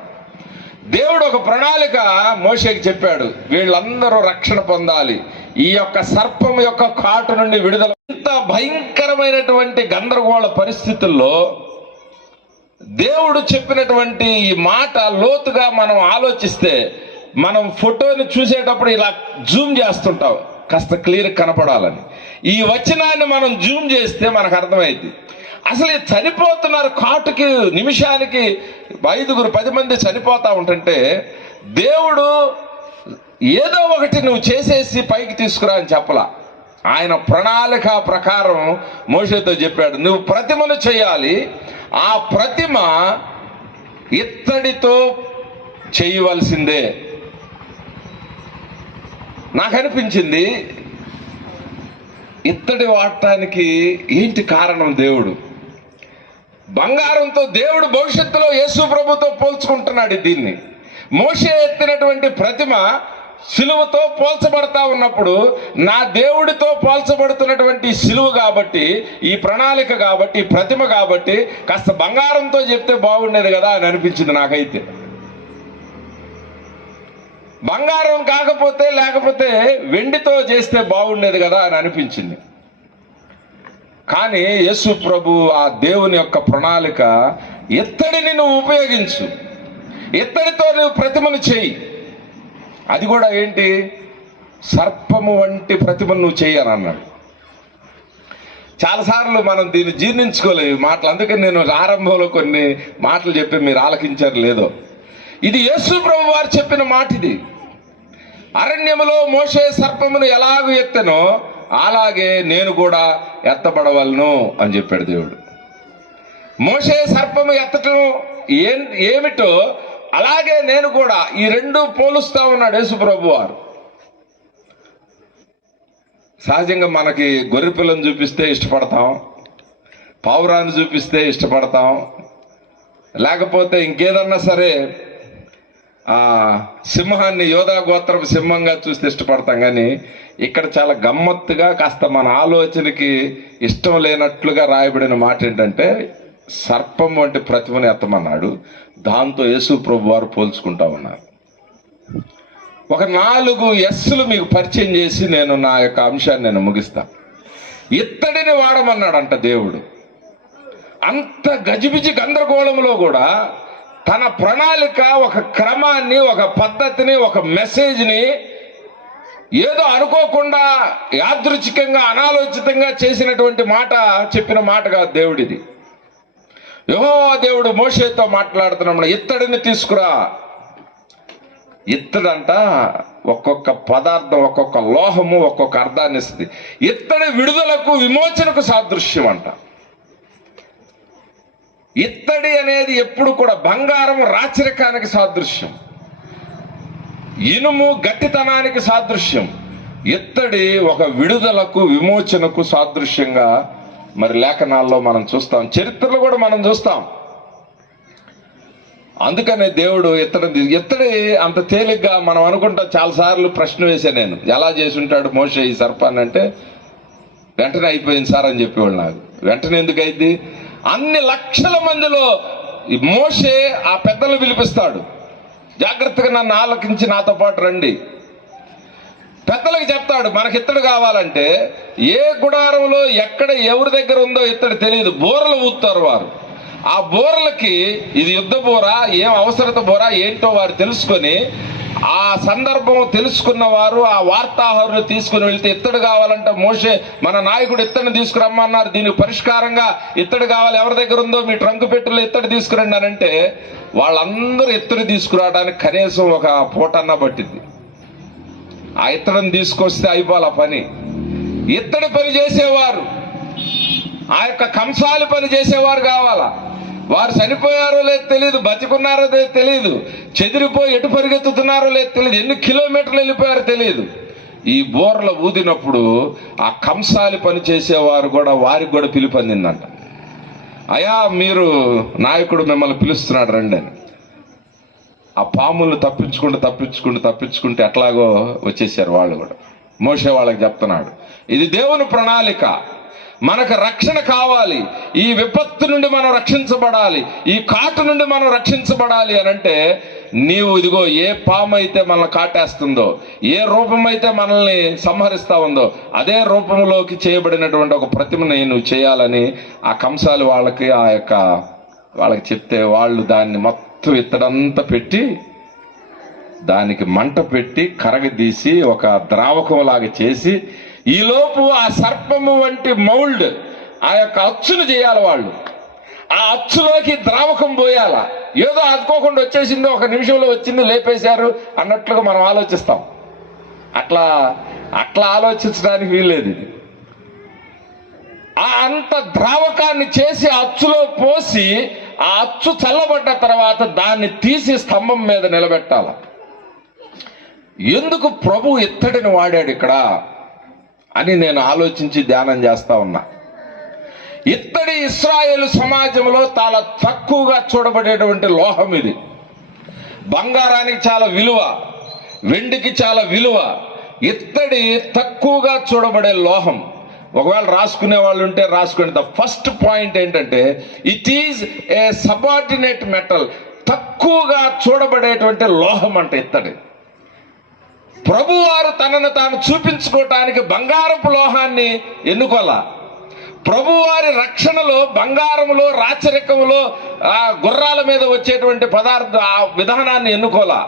దేవుడు ఒక ప్రణాళిక మోషేకి చెప్పాడు, వీళ్ళందరూ రక్షణ పొందాలి, ఈ యొక్క సర్పం యొక్క కాటు నుండి విడుదల. ఇంత భయంకరమైనటువంటి గందరగోళ పరిస్థితుల్లో దేవుడు చెప్పినటువంటి ఈ మాట లోతుగా మనం ఆలోచిస్తే, మనం ఫోటోని చూసేటప్పుడు ఇలా జూమ్ చేస్తుంటాం కాస్త క్లియర్ కనపడాలని. ఈ వచనాన్ని మనం జూమ్ చేస్తే మనకు అర్థమైంది. అసలు చనిపోతున్నారు కాటుకి, నిమిషానికి 5-10 మంది చనిపోతా ఉంటుంటే దేవుడు ఏదో ఒకటి నువ్వు చేసేసి పైకి తీసుకురా అని చెప్పలా. ఆయన ప్రణాళిక ప్రకారం మోషేతో చెప్పాడు, నువ్వు ప్రతిమను చేయాలి, ఆ ప్రతిమ ఇత్తడితో చేయవలసిందే. నాకు అనిపించింది, ఇత్తడి వాడటానికి ఏంటి కారణం? దేవుడు బంగారంతో, దేవుడు భవిష్యత్తులో యేసు ప్రభుతో పోల్చుకుంటున్నాడు దీన్ని. మోషే ఎత్తినటువంటి ప్రతిమ సిలువతో పోల్చబడతా ఉన్నప్పుడు, నా దేవుడితో పోల్చబడుతున్నటువంటి సిలువ కాబట్టి, ఈ ప్రణాళిక కాబట్టి, ఈ ప్రతిమ కాబట్టి కాస్త బంగారంతో చెప్తే బాగుండేది కదా అని అనిపించింది నాకైతే. బంగారం కాకపోతే లేకపోతే వెండితో చేస్తే బాగుండేది కదా అని అనిపించింది. కానీ యేసు ప్రభు ఆ దేవుని యొక్క ప్రణాళిక, ఇత్తడిని నువ్వు ఉపయోగించు, ఇత్తడితో నువ్వు ప్రతిమను చేయి. అది కూడా ఏంటి? సర్పము వంటి ప్రతిమను నువ్వు చేయి అని అన్నాడు. చాలాసార్లు మనం దీన్ని జీర్ణించుకోలేవు మాటలు, అందుకని నేను ఆరంభంలో కొన్ని మాటలు చెప్పి మీరు ఆలకించారు లేదో. ఇది యేసు ప్రభు వారు చెప్పిన మాట. ఇది అరణ్యములో మోషే సర్పమును ఎలాగూ ఎత్తెనో అలాగే నేను కూడా ఎత్తబడవలను అని చెప్పాడు దేవుడు. మోషే సర్పము ఎత్తటం ఏమిటో అలాగే నేను కూడా, ఈ రెండు పోలుస్తా ఉన్నాడు యేసు ప్రభు వారు. సహజంగా మనకి గొర్రె పిల్లను చూపిస్తే ఇష్టపడతాం, పావురాన్ని చూపిస్తే ఇష్టపడతాం, లేకపోతే ఇంకేదన్నా సరే సింహాన్ని యోధా గోత్రపు సింహంగా చూస్తే ఇష్టపడతాం. కానీ ఇక్కడ చాలా గమ్మత్తుగా కాస్త మన ఆలోచనకి ఇష్టం లేనట్లుగా రాయబడిన మాట ఏంటంటే, సర్పం వంటి ప్రతిమని ఎత్తమన్నాడు, దాంతో యేసు ప్రభు వారు పోల్చుకుంటా ఉన్నారు. ఒక 4 ఎస్సులు మీకు పరిచయం చేసి నేను నా యొక్క అంశాన్ని నేను ముగిస్తా. ఇత్తడిని వాడమన్నాడంట దేవుడు. అంత గజిబిజి గందరగోళంలో కూడా తన ప్రణాళిక, ఒక క్రమాన్ని, ఒక పద్ధతిని, ఒక మెసేజ్ని ఏదో అనుకోకుండా యాదృచ్ఛికంగా అనాలోచితంగా చేసినటువంటి మాట, చెప్పిన మాట కాదు దేవుడిది. యెహోవా దేవుడు మోషేతో మాట్లాడుతున్నాడు, ఇత్తడిని తీసుకురా. ఇత్తడంట ఒక్కొక్క పదార్థం, ఒక్కొక్క లోహము ఒక్కొక్క అర్థాన్ని ఇస్తుంది. ఇత్తడి విడుదలకు, విమోచనకు సాదృశ్యం అంట. ఇత్తడి అనేది ఎప్పుడు కూడా బంగారం రాచరికానికి సాదృశ్యం, ఇనుము గట్టితనానికి సాదృశ్యం. ఇత్తడి ఒక విడుదలకు, విమోచనకు సాదృశ్యంగా మరి లేఖనాల్లో మనం చూస్తాం, చరిత్రలో కూడా మనం చూస్తాం. అందుకనే దేవుడు ఇత్తడి అంత తేలిగ్గా మనం అనుకుంటాం. చాలాసార్లు ప్రశ్న వేసా నేను, ఎలా చేసి ఉంటాడు మోషే ఈ సర్పాన్ని అంటే, వెంటనే అయిపోయింది సార్ అని చెప్పేవాళ్ళు. నాకు వెంటనే ఎందుకు అయింది? అన్ని లక్షల మందిలో ఈ మోషే ఆ పెద్దలు పిలిపిస్తాడు, జాగ్రత్తగా నన్ను ఆలకించి నాతో పాటు రండి. పెద్దలకు చెప్తాడు, మనకి ఇత్తడి కావాలంటే ఏ గుడారంలో ఎక్కడ ఎవరి దగ్గర ఉందో ఇత్తడి తెలియదు, బోరలు ఊపుతారు వారు. ఆ బోరలకి ఇది యుద్ధ బోర, ఏం అవసరత బోర ఏంటో వారు తెలుసుకొని, ఆ సందర్భం తెలుసుకున్న వారు ఆ వార్తాహరులు తీసుకుని వెళ్తే ఇత్తడి కావాలంటే మోషే మన నాయకుడు ఇత్తడిని తీసుకురమ్మన్నారు, దీనికి పరిష్కారంగా ఇత్తడి కావాలి, ఎవరి దగ్గర ఉందో మీ ట్రంక్ పెట్టెలో ఇత్తడి తీసుకురండి అని అంటే వాళ్ళందరూ ఇత్తడి తీసుకురావడానికి కనీసం ఒక పూటన్నా పట్టింది. ఆ ఇత్తడిని తీసుకొస్తే అయిపోవాల పని. ఇత్తడి పని చేసేవారు, ఆ యొక్క కంసాలి పని చేసేవారు కావాలా. వారు చనిపోయారో లేదు తెలియదు, బతికున్నారో లేదు తెలియదు, చెదిరిపోయి ఎటు పరిగెత్తుతున్నారో లేదు తెలియదు, ఎన్ని కిలోమీటర్లు వెళ్ళిపోయారో తెలియదు. ఈ బోర్ల ఊదినప్పుడు ఆ కంసాలి పని చేసేవారు కూడా వారికి కూడా పిలుపొందిందంట. అయా మీరు నాయకుడు మిమ్మల్ని పిలుస్తున్నాడు రండి అని. ఆ పాములను తప్పించుకుంటూ ఎట్లాగో వచ్చేసారు వాళ్ళు కూడా. మోషే వాళ్ళకి చెప్తున్నాడు, ఇది దేవుని ప్రణాళిక, మనకు రక్షణ కావాలి, ఈ విపత్తు నుండి మనం రక్షించబడాలి, ఈ కాటు నుండి మనం రక్షించబడాలి అని అంటే నీవు ఇదిగో ఏ పాము అయితే మనల్ని కాటేస్తుందో, ఏ రూపం అయితే మనల్ని సంహరిస్తా ఉందో అదే రూపంలోకి చేయబడినటువంటి ఒక ప్రతిమని నువ్వు చేయాలని ఆ కంసాలి వాళ్ళకి చెప్తే వాళ్ళు దాన్ని మొత్తం ఇత్తడంతా పెట్టి దానికి మంట పెట్టి కరగదీసి ఒక ద్రావకం లాగా చేసి ఈలోపు ఆ సర్పము వంటి మౌల్డ్ ఆ యొక్క అచ్చును చేయాలి వాళ్ళు. ఆ అచ్చులోకి ద్రావకం పోయాల. ఏదో అనుకోకుండా వచ్చేసిందో, ఒక నిమిషంలో వచ్చింది లేపేశారు అన్నట్లుగా మనం ఆలోచిస్తాం. అట్లా ఆలోచించడానికి వీల్లేదు. ఇది అంత ద్రావకాన్ని చేసి అచ్చులో పోసి ఆ అచ్చు చల్లబడ్డ తర్వాత దాన్ని తీసి స్తంభం మీద నిలబెట్టాల. ఎందుకు ప్రభు ఇత్తడిని వాడాడు ఇక్కడ అని నేను ఆలోచించి ధ్యానం చేస్తా ఉన్నా. ఇత్తడి ఇశ్రాయేలు సమాజంలో చాలా తక్కువగా చూడబడేటువంటి లోహం ఇది. బంగారానికి చాలా విలువ, వెండికి చాలా విలువ. ఇత్తడి తక్కువగా చూడబడే లోహం. ఒకవేళ రాసుకునే వాళ్ళు ఉంటే రాసుకోండి. ద ఫస్ట్ పాయింట్ ఏంటంటే it is a subordinate metal. తక్కువగా చూడబడేటువంటి లోహం అంటే ఇత్తడి. ప్రభువారు తనను తాను చూపించుకోవటానికి బంగారపు లోహాన్ని ఎన్నుకోలా. ప్రభువారి రక్షణలో బంగారములో, రాచరికములో, గుర్రాల మీద వచ్చేటువంటి ఆ విధానాన్ని ఎన్నుకోలా.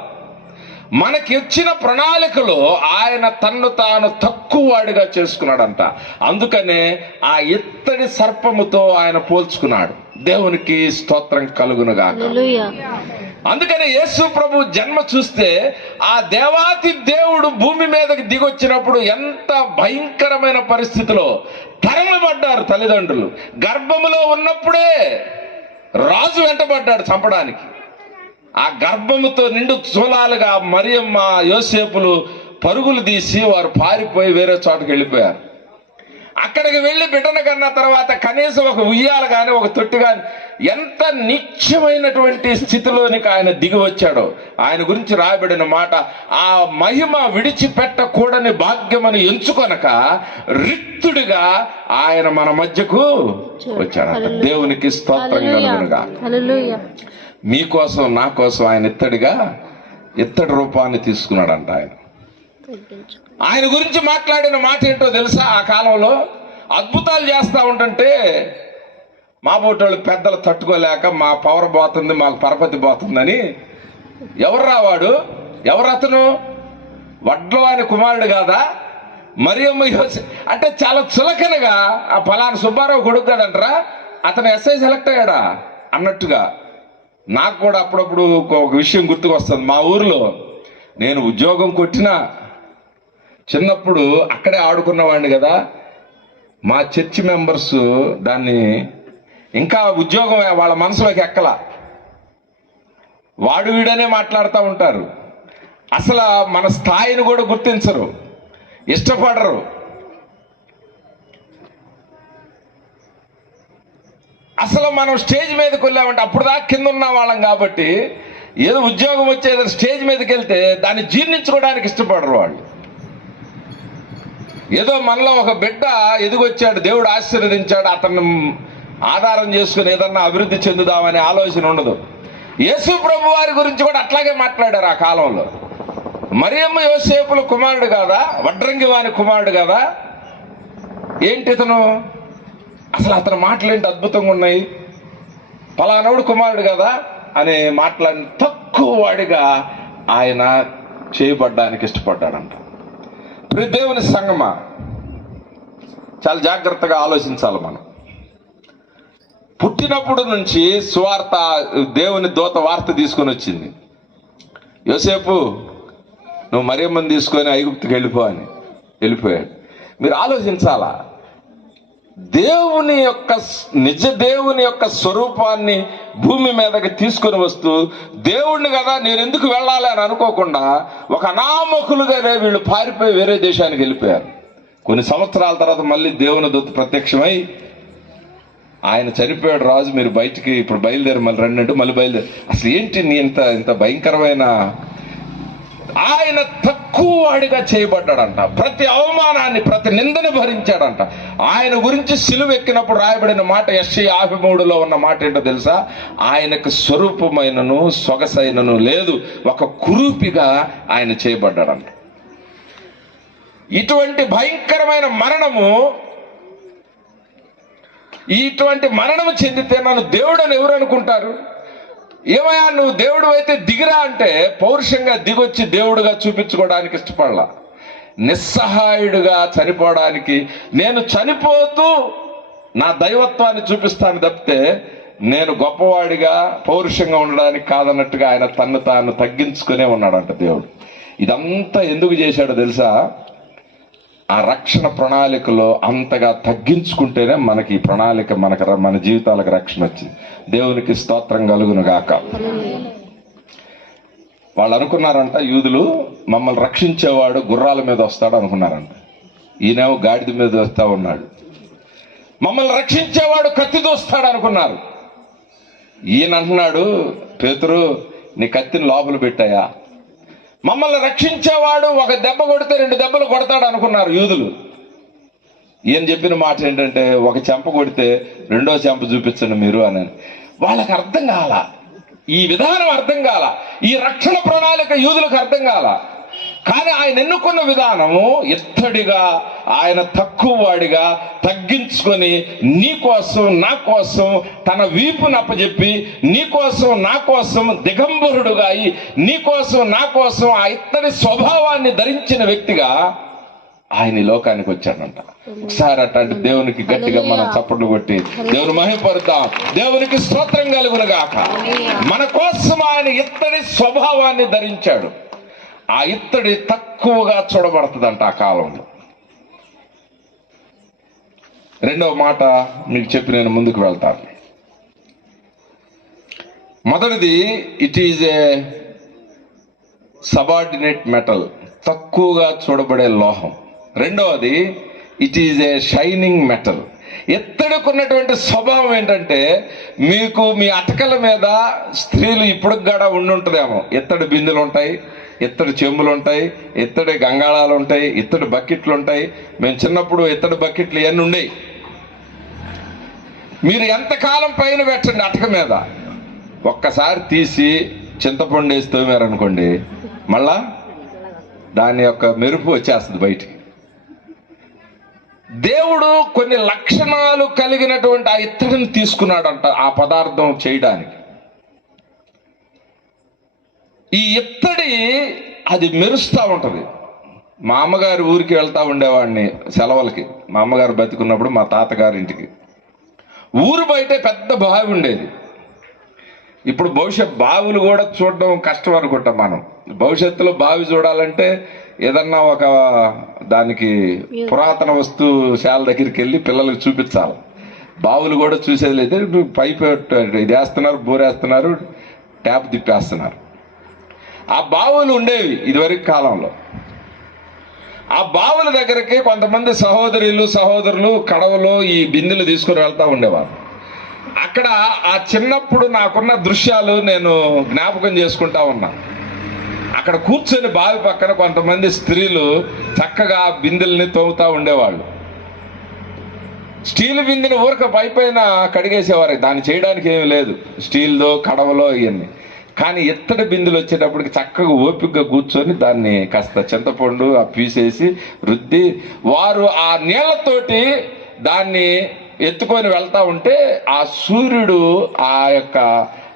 మనకి వచ్చిన ప్రణాళికలో ఆయన తన్ను తాను తక్కువ వాడిగా చేసుకున్నాడంట. అందుకనే ఆ ఇత్తడి సర్పముతో ఆయన పోల్చుకున్నాడు. దేవునికి స్తోత్రం కలుగునుగాక. అందుకనే యేసు ప్రభు జన్మ చూస్తే ఆ దేవాతి దేవుడు భూమి మీదకి దిగొచ్చినప్పుడు ఎంత భయంకరమైన పరిస్థితిలో తరమబడ్డారు తల్లిదండ్రులు. గర్భములో ఉన్నప్పుడే రాజు వెంటబడ్డాడు చంపడానికి. ఆ గర్భముతో నిండు చూలాలుగా మరియమ్మ, యోసేపులు పరుగులు తీసి వారు పారిపోయి వేరే చోటకి వెళ్ళిపోయారు. అక్కడికి వెళ్ళి బిడ్డను కన్న తర్వాత కనీసం ఒక ఉయ్యాల కానీ ఒక తొట్టి కానీ, ఎంత నిత్యమైనటువంటి స్థితిలోనికి ఆయన దిగి వచ్చాడో ఆయన గురించి రాయబడిన మాట, ఆ మహిమ విడిచిపెట్టకూడని భాగ్యమని ఎంచుకొనక రిక్తుడిగా ఆయన మన మధ్యకు వచ్చాడు. దేవునికి స్తోత్రం కలుగునుగా. మీకోసం నా కోసం ఆయన ఇత్తడి రూపాన్ని తీసుకున్నాడంట. ఆయన గురించి మాట్లాడిన మాట ఏంటో తెలుసా? ఆ కాలంలో అద్భుతాలు చేస్తా ఉంటుంటే మా బోటోళ్ళు పెద్దలు తట్టుకోలేక మా పవర్ పోతుంది, మాకు పరపతి పోతుందని, ఎవరు రావాడు, ఎవరు అతను, వడ్లో ఆయన కుమారుడు కాదా, మరియమ్మ అంటే చాలా చులకనగా ఆ ఫలానా సుబ్బారావు కొడుకు కదంటరా, అతను ఎస్ఐ సెలెక్ట్ అయ్యాడా అన్నట్టుగా. నాకు కూడా అప్పుడప్పుడు ఒక విషయం గుర్తుకు వస్తుంది. మా ఊరిలో నేను ఉద్యోగం కొట్టినా చిన్నప్పుడు అక్కడే ఆడుకున్నవాడిని కదా, మా చర్చి మెంబర్స్ దాన్ని ఇంకా ఉద్యోగం వాళ్ళ మనసులోకి ఎక్కల, వాడు వీడనే మాట్లాడుతూ ఉంటారు. అసలు మన స్థాయిని కూడా గుర్తించరు, ఇష్టపడరు. అసలు మనం స్టేజ్ మీదకి వెళ్ళామంటే అప్పుడు దాకా కింద ఉన్న వాళ్ళం కాబట్టి ఏదో ఉద్యోగం వచ్చేది స్టేజ్ మీదకి వెళ్తే దాన్ని జీర్ణించుకోవడానికి ఇష్టపడరు వాళ్ళు. ఏదో మనలో ఒక బిడ్డ ఎదిగొచ్చాడు, దేవుడు ఆశీర్వదించాడు, అతను ఆధారం చేసుకుని ఏదన్నా అభివృద్ధి చెందుదామనే ఆలోచన ఉండదు. యేసు ప్రభు వారి గురించి కూడా అట్లాగే మాట్లాడారు ఆ కాలంలో. మరియమ్మ యోసేపుల కుమారుడు కాదా, వడ్రంగి వాని కుమారుడు కాదా, ఏంటి ఇతను, అసలు అతని మాటలేంటి అద్భుతంగా ఉన్నాయి, పలానవుడు కుమారుడు కదా అని మాట్లాడిన తక్కువ వాడిగా ఆయన చేయబడ్డానికి ఇష్టపడ్డాడంట. ప్రియ దేవుని సంగమా, చాలా జాగ్రత్తగా ఆలోచించాలి మనం. పుట్టినప్పుడు నుంచి సువార్త, దేవుని దూత వార్త తీసుకొని వచ్చింది, యోసేపు నువ్వు మరియమ్మని తీసుకొని ఐగుప్తుకి వెళ్ళిపో అని. వెళ్ళిపోయాడు. మీరు ఆలోచించాలా, దేవుని యొక్క నిజ దేవుని యొక్క స్వరూపాన్ని భూమి మీదకి తీసుకొని వస్తూ దేవుణ్ణి కదా నేను ఎందుకు వెళ్ళాలి అని అనుకోకుండా ఒక అనామకులుగానే వీళ్ళు పారిపోయి వేరే దేశానికి వెళ్ళిపోయారు. కొన్ని సంవత్సరాల తర్వాత మళ్ళీ దేవుని దూత ప్రత్యక్షమై ఆయన చనిపోయాడు రాజు, మీరు బయటికి ఇప్పుడు బయలుదేరి మళ్ళీ రండి అంటూ మళ్ళీ బయలుదేరి. అసలు ఏంటి నీ ఇంత భయంకరమైన, ఆయన తక్కువ వాడిగా చేయబడ్డాడంట. ప్రతి అవమానాన్ని, ప్రతి నిందని భరించాడంట. ఆయన గురించి సిలువ ఎక్కినప్పుడు రాయబడిన మాట యెషయా 53లో ఉన్న మాట ఏంటో తెలుసా? ఆయనకు స్వరూపమైనను సొగసైనను లేదు, ఒక కురూపిగా ఆయన చేయబడ్డాడంట. ఇటువంటి భయంకరమైన మరణము, ఇటువంటి మరణము చెందితే నన్ను దేవుడు అని ఎవరు అనుకుంటారు? ఏమయ్యా నువ్వు దేవుడు అయితే దిగిరా అంటే పౌరుషంగా దిగొచ్చి దేవుడుగా చూపించుకోవడానికి ఇష్టపడలా. నిస్సహాయుడుగా చనిపోవడానికి, నేను చనిపోతూ నా దైవత్వాన్ని చూపిస్తాను తప్పితే నేను గొప్పవాడిగా పౌరుషంగా ఉండడానికి కాదన్నట్టుగా ఆయన తన్ను తాను తగ్గించుకునే ఉన్నాడంట దేవుడు. ఇదంతా ఎందుకు చేశాడో తెలుసా? ఆ రక్షణ ప్రణాళికలో అంతగా తగ్గించుకుంటేనే మనకి ఈ ప్రణాళిక, మన జీవితాలకు రక్షణ వచ్చింది. దేవునికి స్తోత్రం కలుగును గాక. వాళ్ళు అనుకున్నారంట, యూదులు మమ్మల్ని రక్షించేవాడు గుర్రాల మీద వస్తాడు అనుకున్నారంట. ఈయనేమో గాడిద మీద వస్తా ఉన్నాడు. మమ్మల్ని రక్షించేవాడు కత్తితో వస్తాడు అనుకున్నారు. ఈయన అంటున్నాడు, పేతురు నీ కత్తిని లోపల పెట్టాయా. మమ్మల్ని రక్షించేవాడు ఒక దెబ్బ కొడితే 2 దెబ్బలు కొడతాడు అనుకున్నారు యూదులు. ఈయన చెప్పిన మాట ఏంటంటే, ఒక చెంప కొడితే 2వ చెంప చూపించండి మీరు అని. వాళ్ళకి అర్థం కాల, ఈ విధానం అర్థం కాల, ఈ రక్షణ ప్రణాళిక యూదులకు అర్థం కాల. కానీ ఆయన ఎన్నుకున్న విధానము ఇత్తడిగా, ఆయన తక్కువ వాడిగా తగ్గించుకొని నీ కోసం నా కోసం తన వీపును అప్పచెప్పి, నీ కోసం నా కోసం దిగంబరుడుగా అయి, నీ కోసం నా కోసం ఆ ఇత్తడి స్వభావాన్ని ధరించిన వ్యక్తిగా ఆయన ఈ లోకానికి వచ్చాడంట. ఒకసారి అట్లాంటి దేవునికి గట్టిగా మనం చప్పట్లు కొట్టి దేవుని మహిమపరుద్దాం. దేవునికి స్తోత్రం కలుగును గాక. మన కోసం ఆయన ఇత్తడి స్వభావాన్ని ధరించాడు. ఆ ఇత్తడి తక్కువగా చూడబడుతుందంట ఆ కాలంలో. రెండవ మాట మీకు చెప్పి నేను ముందుకు వెళ్తాను. మొదటిది, it is a subordinate metal, తక్కువగా చూడబడే లోహం. రెండవది, it is a shining metal. ఇత్తడికున్నటువంటి స్వభావం ఏంటంటే, మీకు మీ అటకల మీద స్త్రీలు ఇప్పుడు కూడా ఉండుంటుందేమో, ఇత్తడి బిందెలు ఉంటాయి, ఇత్తడి చెంబులు ఉంటాయి, ఇత్తడి గంగాళాలు ఉంటాయి, ఇత్తడి బకెట్లు ఉంటాయి. మేము చిన్నప్పుడు ఇత్తడి బకెట్లు ఇవన్నీ ఉండేవి. మీరు ఎంతకాలం పైన పెట్టండి అటక మీద, ఒక్కసారి తీసి చింతపండు వేసి తోమారనుకోండి, మళ్ళా దాని యొక్క మెరుపు వచ్చేస్తుంది బయటికి. దేవుడు కొన్ని లక్షణాలు కలిగినటువంటి ఆ ఇత్తడిని తీసుకున్నాడంట ఆ పదార్థం చేయడానికి. ఈ ఇత్తడి అది మెరుస్తూ ఉంటది. మా అమ్మగారి ఊరికి వెళ్తా ఉండేవాడిని సెలవులకి. మా అమ్మగారు బతికున్నప్పుడు మా తాతగారి ఇంటికి. ఊరు బయటే పెద్ద బావి ఉండేది. ఇప్పుడు బావులు కూడా చూడడం కష్టం అనుకుంటాం మనం. భవిష్యత్తులో బావి చూడాలంటే ఏదన్నా ఒక దానికి పురాతన వస్తుశాల దగ్గరికి వెళ్ళి పిల్లలకు చూపించాలి. బావులు కూడా చూసేది లేదు. పైపు ఇది వేస్తున్నారు, బోరేస్తున్నారు, ట్యాప్ తిప్పేస్తున్నారు. ఆ బావులు ఉండేవి ఇదివరకు కాలంలో. ఆ బావుల దగ్గరికి కొంతమంది సహోదరులు కడవలో ఈ బిందెలు తీసుకుని వెళ్తా ఉండేవారు. అక్కడ ఆ చిన్నప్పుడు నాకున్న దృశ్యాలు నేను జ్ఞాపకం చేసుకుంటా ఉన్నా. అక్కడ కూర్చొని బావి పక్కన కొంతమంది స్త్రీలు చక్కగా బిందెల్ని తవ్వుతూ ఉండేవాళ్ళు. స్టీల్ బిందెని ఊరక పైపైన కడిగేసేవారు, దాన్ని చేయడానికి ఏమీ లేదు, స్టీల్దో కడవలో ఇవన్నీ. కానీ ఇత్తడి బిందులు వచ్చేటప్పటికి చక్కగా ఓపికగా కూర్చొని దాన్ని కాస్త చింతపండు ఆ పీసేసి రుద్ది వారు ఆ నీళ్లతోటి దాన్ని ఎత్తుకొని వెళ్తా ఉంటే ఆ సూర్యుడు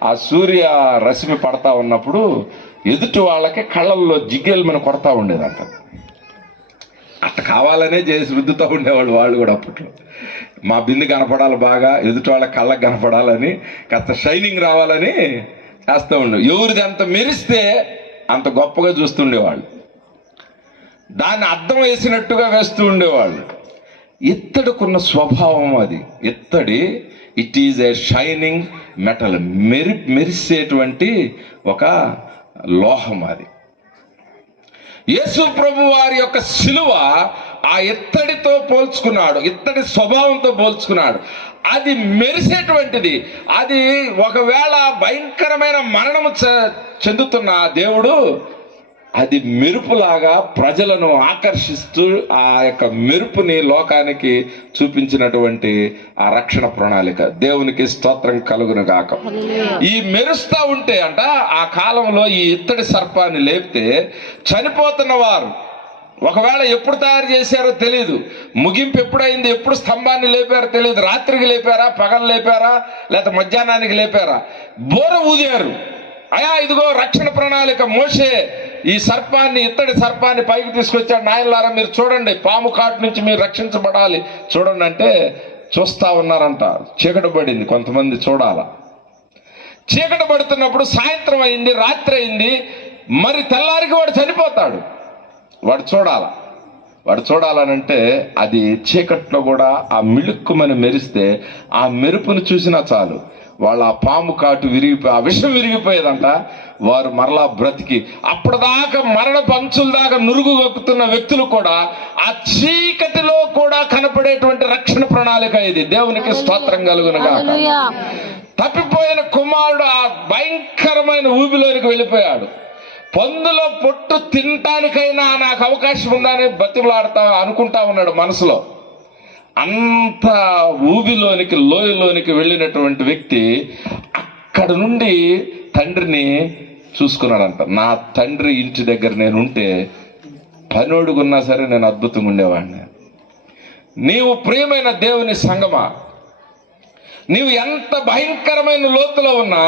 ఆ సూర్య రశ్మి పడతా ఉన్నప్పుడు ఎదుటి వాళ్ళకి కళ్ళల్లో జిగ్గేలు మనం కొడతా ఉండేదంట. అట్ట కావాలనే చేసి రుద్దుతూ ఉండేవాళ్ళు వాళ్ళు కూడా అప్పట్లో. మా బిందె కనపడాలి బాగా, ఎదుటి వాళ్ళ కళ్ళకు కనపడాలని, కాస్త షైనింగ్ రావాలని చేస్తూ ఉండే. ఎవరిది అంత మెరిస్తే అంత గొప్పగా చూస్తుండేవాళ్ళు, దాన్ని అద్దం వేసినట్టుగా వేస్తూ ఉండేవాళ్ళు. ఇత్తడికున్న స్వభావం అది. ఇత్తడి it is a shining metal, మెరిసేటువంటి ఒక లోహం అది. యేసు ప్రభు వారి యొక్క శిలువ ఆ ఇత్తడితో పోల్చుకున్నాడు, ఇత్తడి స్వభావంతో పోల్చుకున్నాడు. అది మెరిసేటువంటిది. అది ఒకవేళ భయంకరమైన మరణము చెందుతున్న దేవుడు అది మెరుపులాగా ప్రజలను ఆకర్షిస్తూ ఆ యొక్క మెరుపుని లోకానికి చూపించినటువంటి ఆ రక్షణ ప్రణాళిక. దేవునికి స్తోత్రం కలుగును గాక. ఈ మెరుస్తా ఉంటే అంట ఆ కాలంలో ఈ ఇత్తడి సర్పాన్ని లేపితే చనిపోతున్న వారు ఒకవేళ ఎప్పుడు తయారు చేశారో తెలియదు, ముగింపు ఎప్పుడైంది, ఎప్పుడు స్తంభాన్ని లేపారో తెలియదు, రాత్రికి లేపారా, పగలు లేపారా, లేకపోతే మధ్యాహ్నానికి లేపారా, బోర ఊదారు. అయా ఇదిగో రక్షణ ప్రణాళిక, మోషే ఈ సర్పాన్ని, ఇత్తడి సర్పాన్ని పైకి తీసుకొచ్చాడు, నాయనలారా మీరు చూడండి, పాము కాటు నుంచి మీరు రక్షించబడాలి చూడండి అంటే చూస్తా ఉన్నారంట. చీకటి పడింది, కొంతమంది చూడాల. చీకటి పడుతున్నప్పుడు సాయంత్రం అయింది, రాత్రి అయింది, మరి తెల్లారికి వాడు చనిపోతాడు. వాడు చూడాలనంటే అది చీకట్లో కూడా ఆ మిళుక్కుమని మెరిస్తే ఆ మెరుపును చూసినా చాలు, వాళ్ళ ఆ పాము కాటు విరిగిపోయి ఆ విషం విరిగిపోయేదంట. వారు మరలా బ్రతికి అప్పటిదాకా మరణ పంచుల దాకా నురుగు గొక్కుతున్న వ్యక్తులు కూడా ఆ చీకటిలో కూడా కనపడేటువంటి రక్షణ ప్రణాళిక ఇది. దేవునికి స్తోత్రం కలుగునుగా. తప్పిపోయిన కుమారుడు ఆ భయంకరమైన ఊబిలోనికి వెళ్ళిపోయాడు. పందులో పొట్టు తినటానికైనా నాకు అవకాశం ఉందని బతిమలాడుతా అనుకుంటా ఉన్నాడు మనసులో. అంత ఊబిలోనికి, లోయలోనికి వెళ్ళినటువంటి వ్యక్తి అక్కడ నుండి తండ్రిని చూసుకున్నాడంట. నా తండ్రి ఇంటి దగ్గర నేను ఉంటే పనోడుగున్నా సరే నేను అద్భుతంగా ఉండేవాడిని. నీవు ప్రియమైన దేవుని సంగమా, నీవు ఎంత భయంకరమైన లోతులో ఉన్నా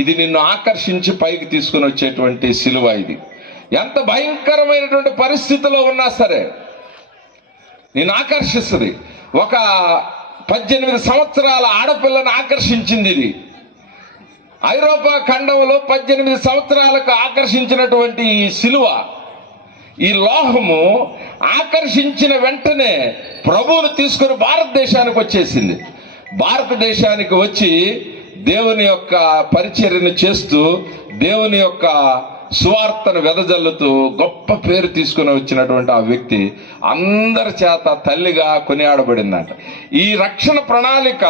ఇది నిన్ను ఆకర్షించి పైకి తీసుకుని వచ్చేటువంటి సిలువ ఇది. ఎంత భయంకరమైనటువంటి పరిస్థితిలో ఉన్నా సరే నిన్ను ఆకర్షిస్తుంది. ఒక 18 సంవత్సరాల ఆడపిల్లను ఆకర్షించింది ఇది. ఐరోపా ఖండంలో 18 సంవత్సరాలకు ఆకర్షించినటువంటి ఈ సిలువ, ఈ లోహము ఆకర్షించిన వెంటనే ప్రభువును తీసుకుని భారతదేశానికి వచ్చేసింది. భారతదేశానికి వచ్చి దేవుని యొక్క పరిచర్యను చేస్తూ, దేవుని యొక్క సువార్తను వెదజల్లుతూ గొప్ప పేరు తీసుకుని వచ్చినటువంటి ఆ వ్యక్తి అందరి చేత తల్లిగా కొనియాడబడిందంట. ఈ రక్షణ ప్రణాళిక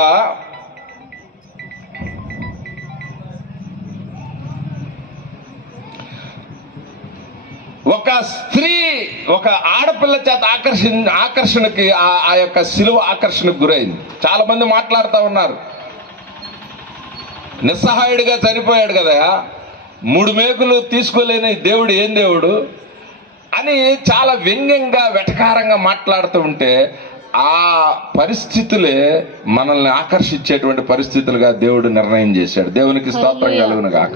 ఒక స్త్రీ, ఒక ఆడపిల్ల చేత ఆకర్షణకి ఆ యొక్క సిలువ ఆకర్షణకు గురైంది. చాలా మంది మాట్లాడుతూ ఉన్నారు, నిస్సహాయుడిగా చనిపోయాడు కదా, 3 మేకులు తీసుకోలేని దేవుడు ఏం దేవుడు అని చాలా వ్యంగ్యంగా వెటకారంగా మాట్లాడుతూ ఉంటే ఆ పరిస్థితులే మనల్ని ఆకర్షించేటువంటి పరిస్థితులుగా దేవుడు నిర్ణయం చేశాడు. దేవునికి స్తోత్రం కలుగును గాక.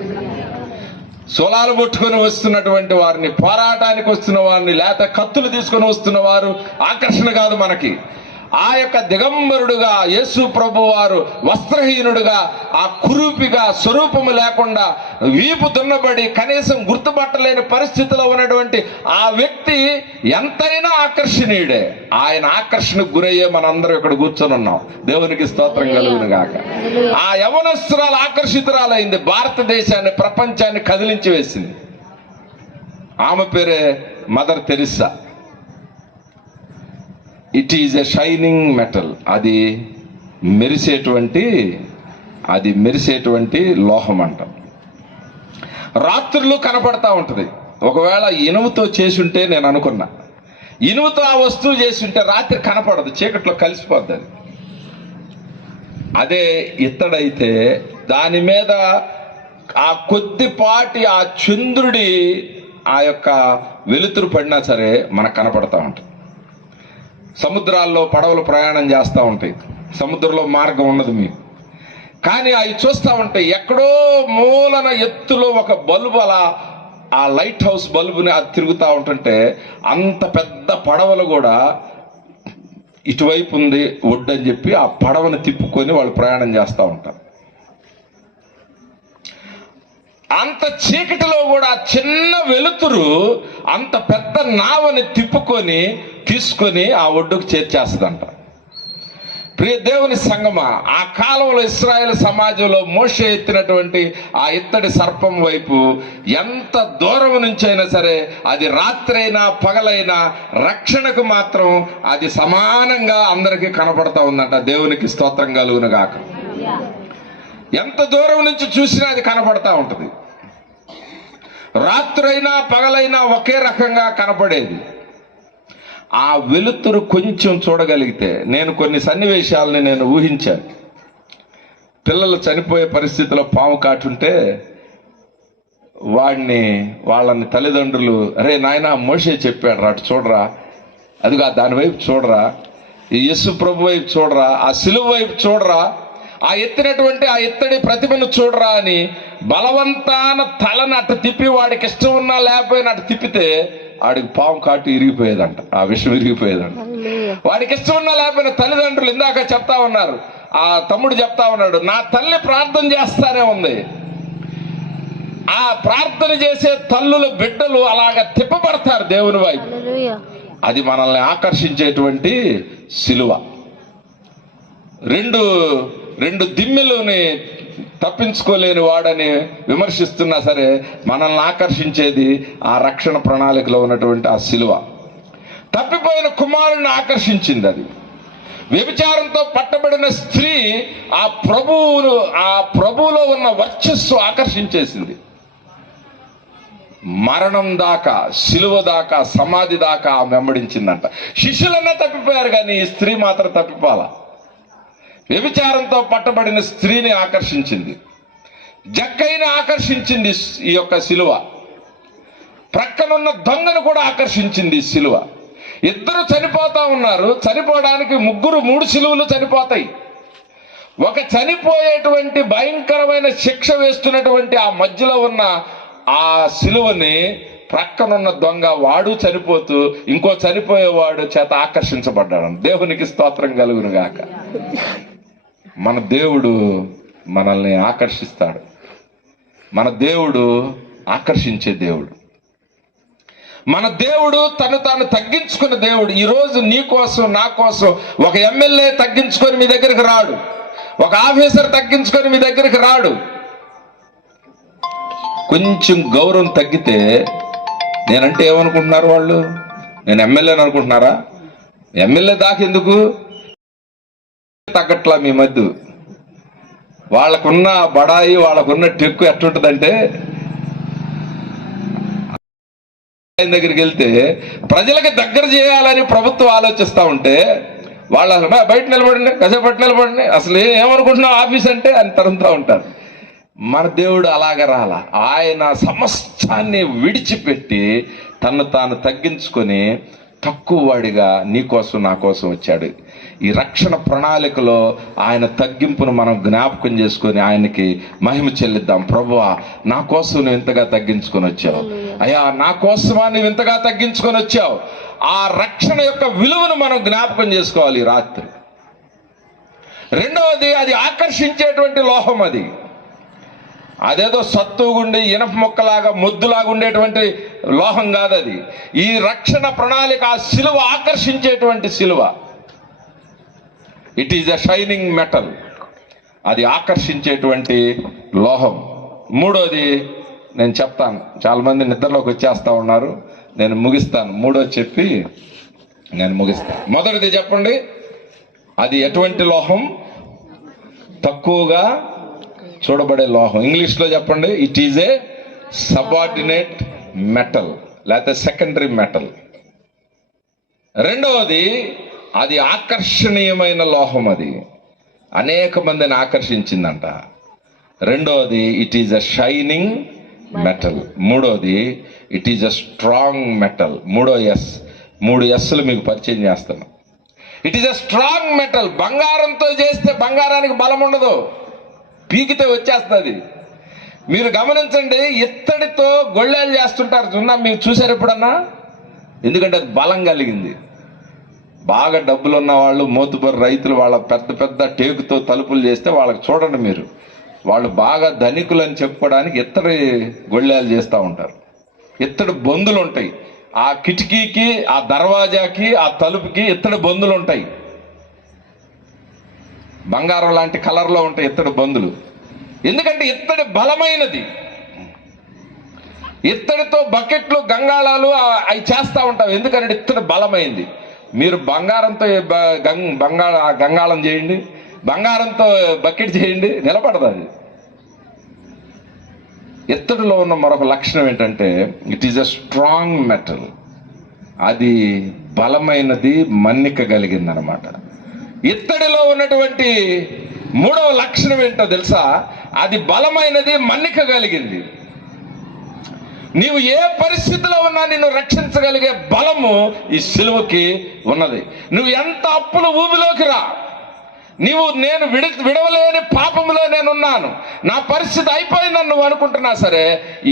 సోలాలు పట్టుకొని వస్తున్నటువంటి వారిని, పోరాటానికి వస్తున్న వారిని, లేక కత్తులు తీసుకొని వస్తున్న వారు ఆకర్షణ కాదు మనకి. ఆ యొక్క దిగంబరుడుగా యేసు ప్రభు వారు వస్త్రహీనుడుగా, ఆ కురూపిగా, స్వరూపము లేకుండా, వీపు దున్నబడి కనీసం గుర్తుపట్టలేని పరిస్థితిలో ఉన్నటువంటి ఆ వ్యక్తి ఎంతైనా ఆకర్షణీయుడే. ఆయన ఆకర్షణకు గురయ్యే మనందరం ఇక్కడ కూర్చొని ఉన్నాం. దేవునికి స్తోత్రం కలుగును గాక. ఆ యవనస్తురాలు ఆకర్షితురాలైంది, భారతదేశాన్ని, ప్రపంచాన్ని కదిలించి వేసింది. ఆమె పేరే mother Teresa. It is a shining metal. అది మెరిసేటువంటి లోహం అంట. రాత్రులు కనపడతా ఉంటుంది. ఒకవేళ ఇనుముతో చేసి ఉంటే, నేను అనుకున్నా ఇనుముతో ఆ వస్తువు చేసి ఉంటే రాత్రి కనపడదు, చీకట్లో కలిసిపోద్ది. అది అదే ఇత్తడైతే దాని మీద ఆ కొద్దిపాటి ఆ చంద్రుడి ఆ యొక్క వెలుతురు పడినా సరే మనకు కనపడతా ఉంటుంది. సముద్రాల్లో పడవలు ప్రయాణం చేస్తూ ఉంటాయి, సముద్రంలో మార్గం ఉండదు మీకు, కానీ అవి చూస్తూ ఉంటాయి. ఎక్కడో మూలన ఎత్తులో ఒక బల్బు అలా ఆ లైట్ హౌస్ బల్బుని అది తిరుగుతూ ఉంటుంటే అంత పెద్ద పడవలు కూడా ఇటువైపు ఉంది ఒడ్డు అని చెప్పి ఆ పడవని తిప్పుకొని వాళ్ళు ప్రయాణం చేస్తూ ఉంటారు. అంత చీకటిలో కూడా చిన్న వెలుతురు అంత పెద్ద నావని తిప్పుకొని తీసుకొని ఆ ఒడ్డుకు చేర్చేస్తుందంట. ప్రియ దేవుని సంగమా, ఆ కాలంలో ఇశ్రాయేలు సమాజంలో మోషే ఎత్తినటువంటి ఆ ఇత్తడి సర్పం వైపు ఎంత దూరం నుంచి అయినా సరే, అది రాత్రైనా పగలైనా రక్షణకు మాత్రం అది సమానంగా అందరికీ కనపడతా ఉందంట. దేవునికి స్తోత్రం కలుగును గాక. ఎంత దూరం నుంచి చూసినా అది కనపడతా ఉంటుంది. రాత్రైనా పగలైనా ఒకే రకంగా కనపడేది. ఆ వెలుతురు కొంచెం చూడగలిగితే, నేను కొన్ని సన్నివేశాలని నేను ఊహించాను. పిల్లలు చనిపోయే పరిస్థితిలో పాము కాటుంటే వాళ్ళని తల్లిదండ్రులు, అరే నాయన మోషే చెప్పాడు రా, అటు చూడరా, అదిగా దాని వైపు చూడరా, ఈ యేసు ప్రభు వైపు చూడరా, ఆ సిలువ వైపు చూడరా, ఆ ఎత్తినటువంటి ఆ ఇత్తడి ప్రతిమను చూడరా అని బలవంతాన తలని అటు తిప్పి, వాడికి ఇష్టం ఉన్నా లేకపోయినా అటు తిప్పితే వాడికి పాము కాటు ఇరిగిపోయేదంట, ఆ విషయం ఇరిగిపోయేదంట. వాడికి ఇష్టం ఉన్నా లేకపోయినా తల్లిదండ్రులు ఇందాక చెప్తా ఉన్నారు, ఆ తమ్ముడు చెప్తా ఉన్నాడు, నా తల్లి ప్రార్థన చేస్తానే ఉంది. ఆ ప్రార్థన చేసే తల్లుల బిడ్డలు అలాగ తిప్పబడతారు దేవుని వైపు. అది మనల్ని ఆకర్షించేటువంటి సిలువ. రెండు దిమ్మెలుని తప్పించుకోలేని వాడని విమర్శిస్తున్నా సరే, మనల్ని ఆకర్షించేది ఆ రక్షణ ప్రణాళికలో ఉన్నటువంటి ఆ సిలువ. తప్పిపోయిన కుమారుడిని ఆకర్షించింది అది. వ్యభిచారంతో పట్టబడిన స్త్రీ ఆ ప్రభువులో ఉన్న వర్చస్సు ఆకర్షించేసింది. మరణం దాకా, సిలువ దాకా, సమాధి దాకా ఆమె వెంబడించిందంట. శిష్యులన్నా తప్పిపోయారు కానీ ఈ స్త్రీ మాత్రం తప్పిపోలా. వ్యభిచారంతో పట్టబడిన స్త్రీని ఆకర్షించింది, జక్కైని ఆకర్షించింది ఈ యొక్క సిలువ. ప్రక్కనున్న దొంగను కూడా ఆకర్షించింది ఈ సిలువ. ఇద్దరు చనిపోతా ఉన్నారు, చనిపోవడానికి మూడు సిలువలు చనిపోతాయి. ఒక చనిపోయేటువంటి భయంకరమైన శిక్ష వేస్తున్నటువంటి ఆ మధ్యలో ఉన్న ఆ సిలువని ప్రక్కనున్న దొంగ వాడు చనిపోతూ ఇంకో చనిపోయేవాడు చేత ఆకర్షించబడ్డాడు. దేవునికి స్తోత్రం కలుగును గాక. మన దేవుడు మనల్ని ఆకర్షిస్తాడు. మన దేవుడు ఆకర్షించే దేవుడు. మన దేవుడు తను తాను తగ్గించుకున్న దేవుడు. ఈరోజు నీ కోసం, నా కోసం ఒక ఎమ్మెల్యే తగ్గించుకొని మీ దగ్గరికి రాడు, ఒక ఆఫీసర్ తగ్గించుకొని మీ దగ్గరికి రాడు. కొంచెం గౌరవం తగ్గితే, నేనంటే ఏమనుకుంటున్నారు వాళ్ళు, నేను ఎమ్మెల్యేని అనుకుంటున్నారా? ఎమ్మెల్యే దాకెందుకు తగ్గట్లా మీ మధ్య. వాళ్ళకున్న బడాయి, వాళ్ళకున్న టెక్కు ఎట్టుంటుందంటే, ఆయన దగ్గరికి వెళ్తే ప్రజలకు దగ్గర చేయాలని ప్రభుత్వం ఆలోచిస్తూ ఉంటే వాళ్ళు అసలు బయట నిలబడండి, కసేపట్టు నిలబడండి, అసలు ఏమనుకుంటున్నావు ఆఫీస్ అంటే అని తరుముతూ ఉంటారు. మన దేవుడు అలాగ రాల. ఆయన సమస్తాన్ని విడిచిపెట్టి తను తాను తగ్గించుకొని తక్కువ వాడిగా నీ కోసం, నా కోసం వచ్చాడు. ఈ రక్షణ ప్రణాళికలో ఆయన తగ్గింపును మనం జ్ఞాపకం చేసుకొని ఆయనకి మహిమ చెల్లిద్దాం. ప్రభువా, నా కోసం నువ్వు ఇంతగా తగ్గించుకొని వచ్చావు అయ్యా, నా కోసమా నువ్వు ఇంతగా తగ్గించుకొని వచ్చావు. ఆ రక్షణ యొక్క విలువను మనం జ్ఞాపకం చేసుకోవాలి ఈ రాత్రి. రెండవది, అది ఆకర్షించేటువంటి లోహం. అదేదో సత్తుగుండి ఇనప మొక్కలాగా మొద్దులాగా ఉండేటువంటి లోహం కాదు అది. ఈ రక్షణ ప్రణాళిక, ఆ సిలువ ఆకర్షించేటువంటి సిలువ. It is a shining metal. అది ఆకర్షించేటువంటి లోహం. మూడోది నేను చెప్తాను, చాలా మంది నిద్రలోకి వచ్చేస్తా ఉన్నారు, నేను ముగిస్తాను. మూడోది చెప్పి నేను ముగిస్తాను. మొదటిది చెప్పండి, అది ఎటువంటి లోహం? తక్కువగా చూడబడే లోహం. ఇంగ్లీష్లో చెప్పండి, it is a subordinate metal, లేకపోతే సెకండరీ మెటల్. రెండవది, అది ఆకర్షణీయమైన లోహం. అది అనేక మందిని ఆకర్షించిందంట. రెండోది it is a shining metal. మూడోది it is a strong metal. మూడు ఎస్లు మీకు పరిచయం చేస్తాను. It is a strong metal. బంగారంతో చేస్తే బంగారానికి బలం ఉండదు, పీకితే వచ్చేస్తుంది. మీరు గమనించండి, ఇత్తడితో గొళ్ళేలు చేస్తుంటారు చూన్నా, మీరు చూసారు ఎప్పుడన్నా? ఎందుకంటే అది బలం కలిగింది. బాగా డబ్బులు ఉన్న వాళ్ళు, మోతుబరి రైతులు, వాళ్ళ పెద్ద పెద్ద టేకుతో తలుపులు చేస్తే వాళ్ళకి చూడండి మీరు, వాళ్ళు బాగా ధనికులు అని చెప్పుకోవడానికి ఇత్తడి గొళ్ళేలు చేస్తూ ఉంటారు. ఇత్తడి బొందులు ఉంటాయి, ఆ కిటికీకి, ఆ దర్వాజాకి, ఆ తలుపుకి ఇత్తడి బొందులు ఉంటాయి. బంగారం లాంటి కలర్లో ఉంటాయి ఇత్తడి బొందులు. ఎందుకంటే ఇత్తడి బలమైనది. ఇత్తడితో బకెట్లు, గంగాళాలు అవి చేస్తూ ఉంటాం. ఎందుకంటే ఇత్తడి బలమైంది. మీరు బంగారంతో గంగాళం చేయండి, బంగారంతో బకెట్ చేయండి, నిలబడదు అది. ఇత్తడిలో ఉన్న మరొక లక్షణం ఏంటంటే it is a strong metal. అది బలమైనది, మన్నిక కలిగింది అనమాట. ఇత్తడిలో ఉన్నటువంటి మూడవ లక్షణం ఏంటో తెలుసా? అది బలమైనది, మన్నిక కలిగింది. నీవు ఏ పరిస్థితిలో ఉన్నా నిన్ను రక్షించగలిగే బలము ఈ సిలువకి ఉన్నది. నువ్వు ఎంత అప్పుల ఊబిలోకి రా, నేను విడవలేని పాపములో నేనున్నాను, నా పరిస్థితి అయిపోయిందని నువ్వు అనుకుంటున్నా సరే,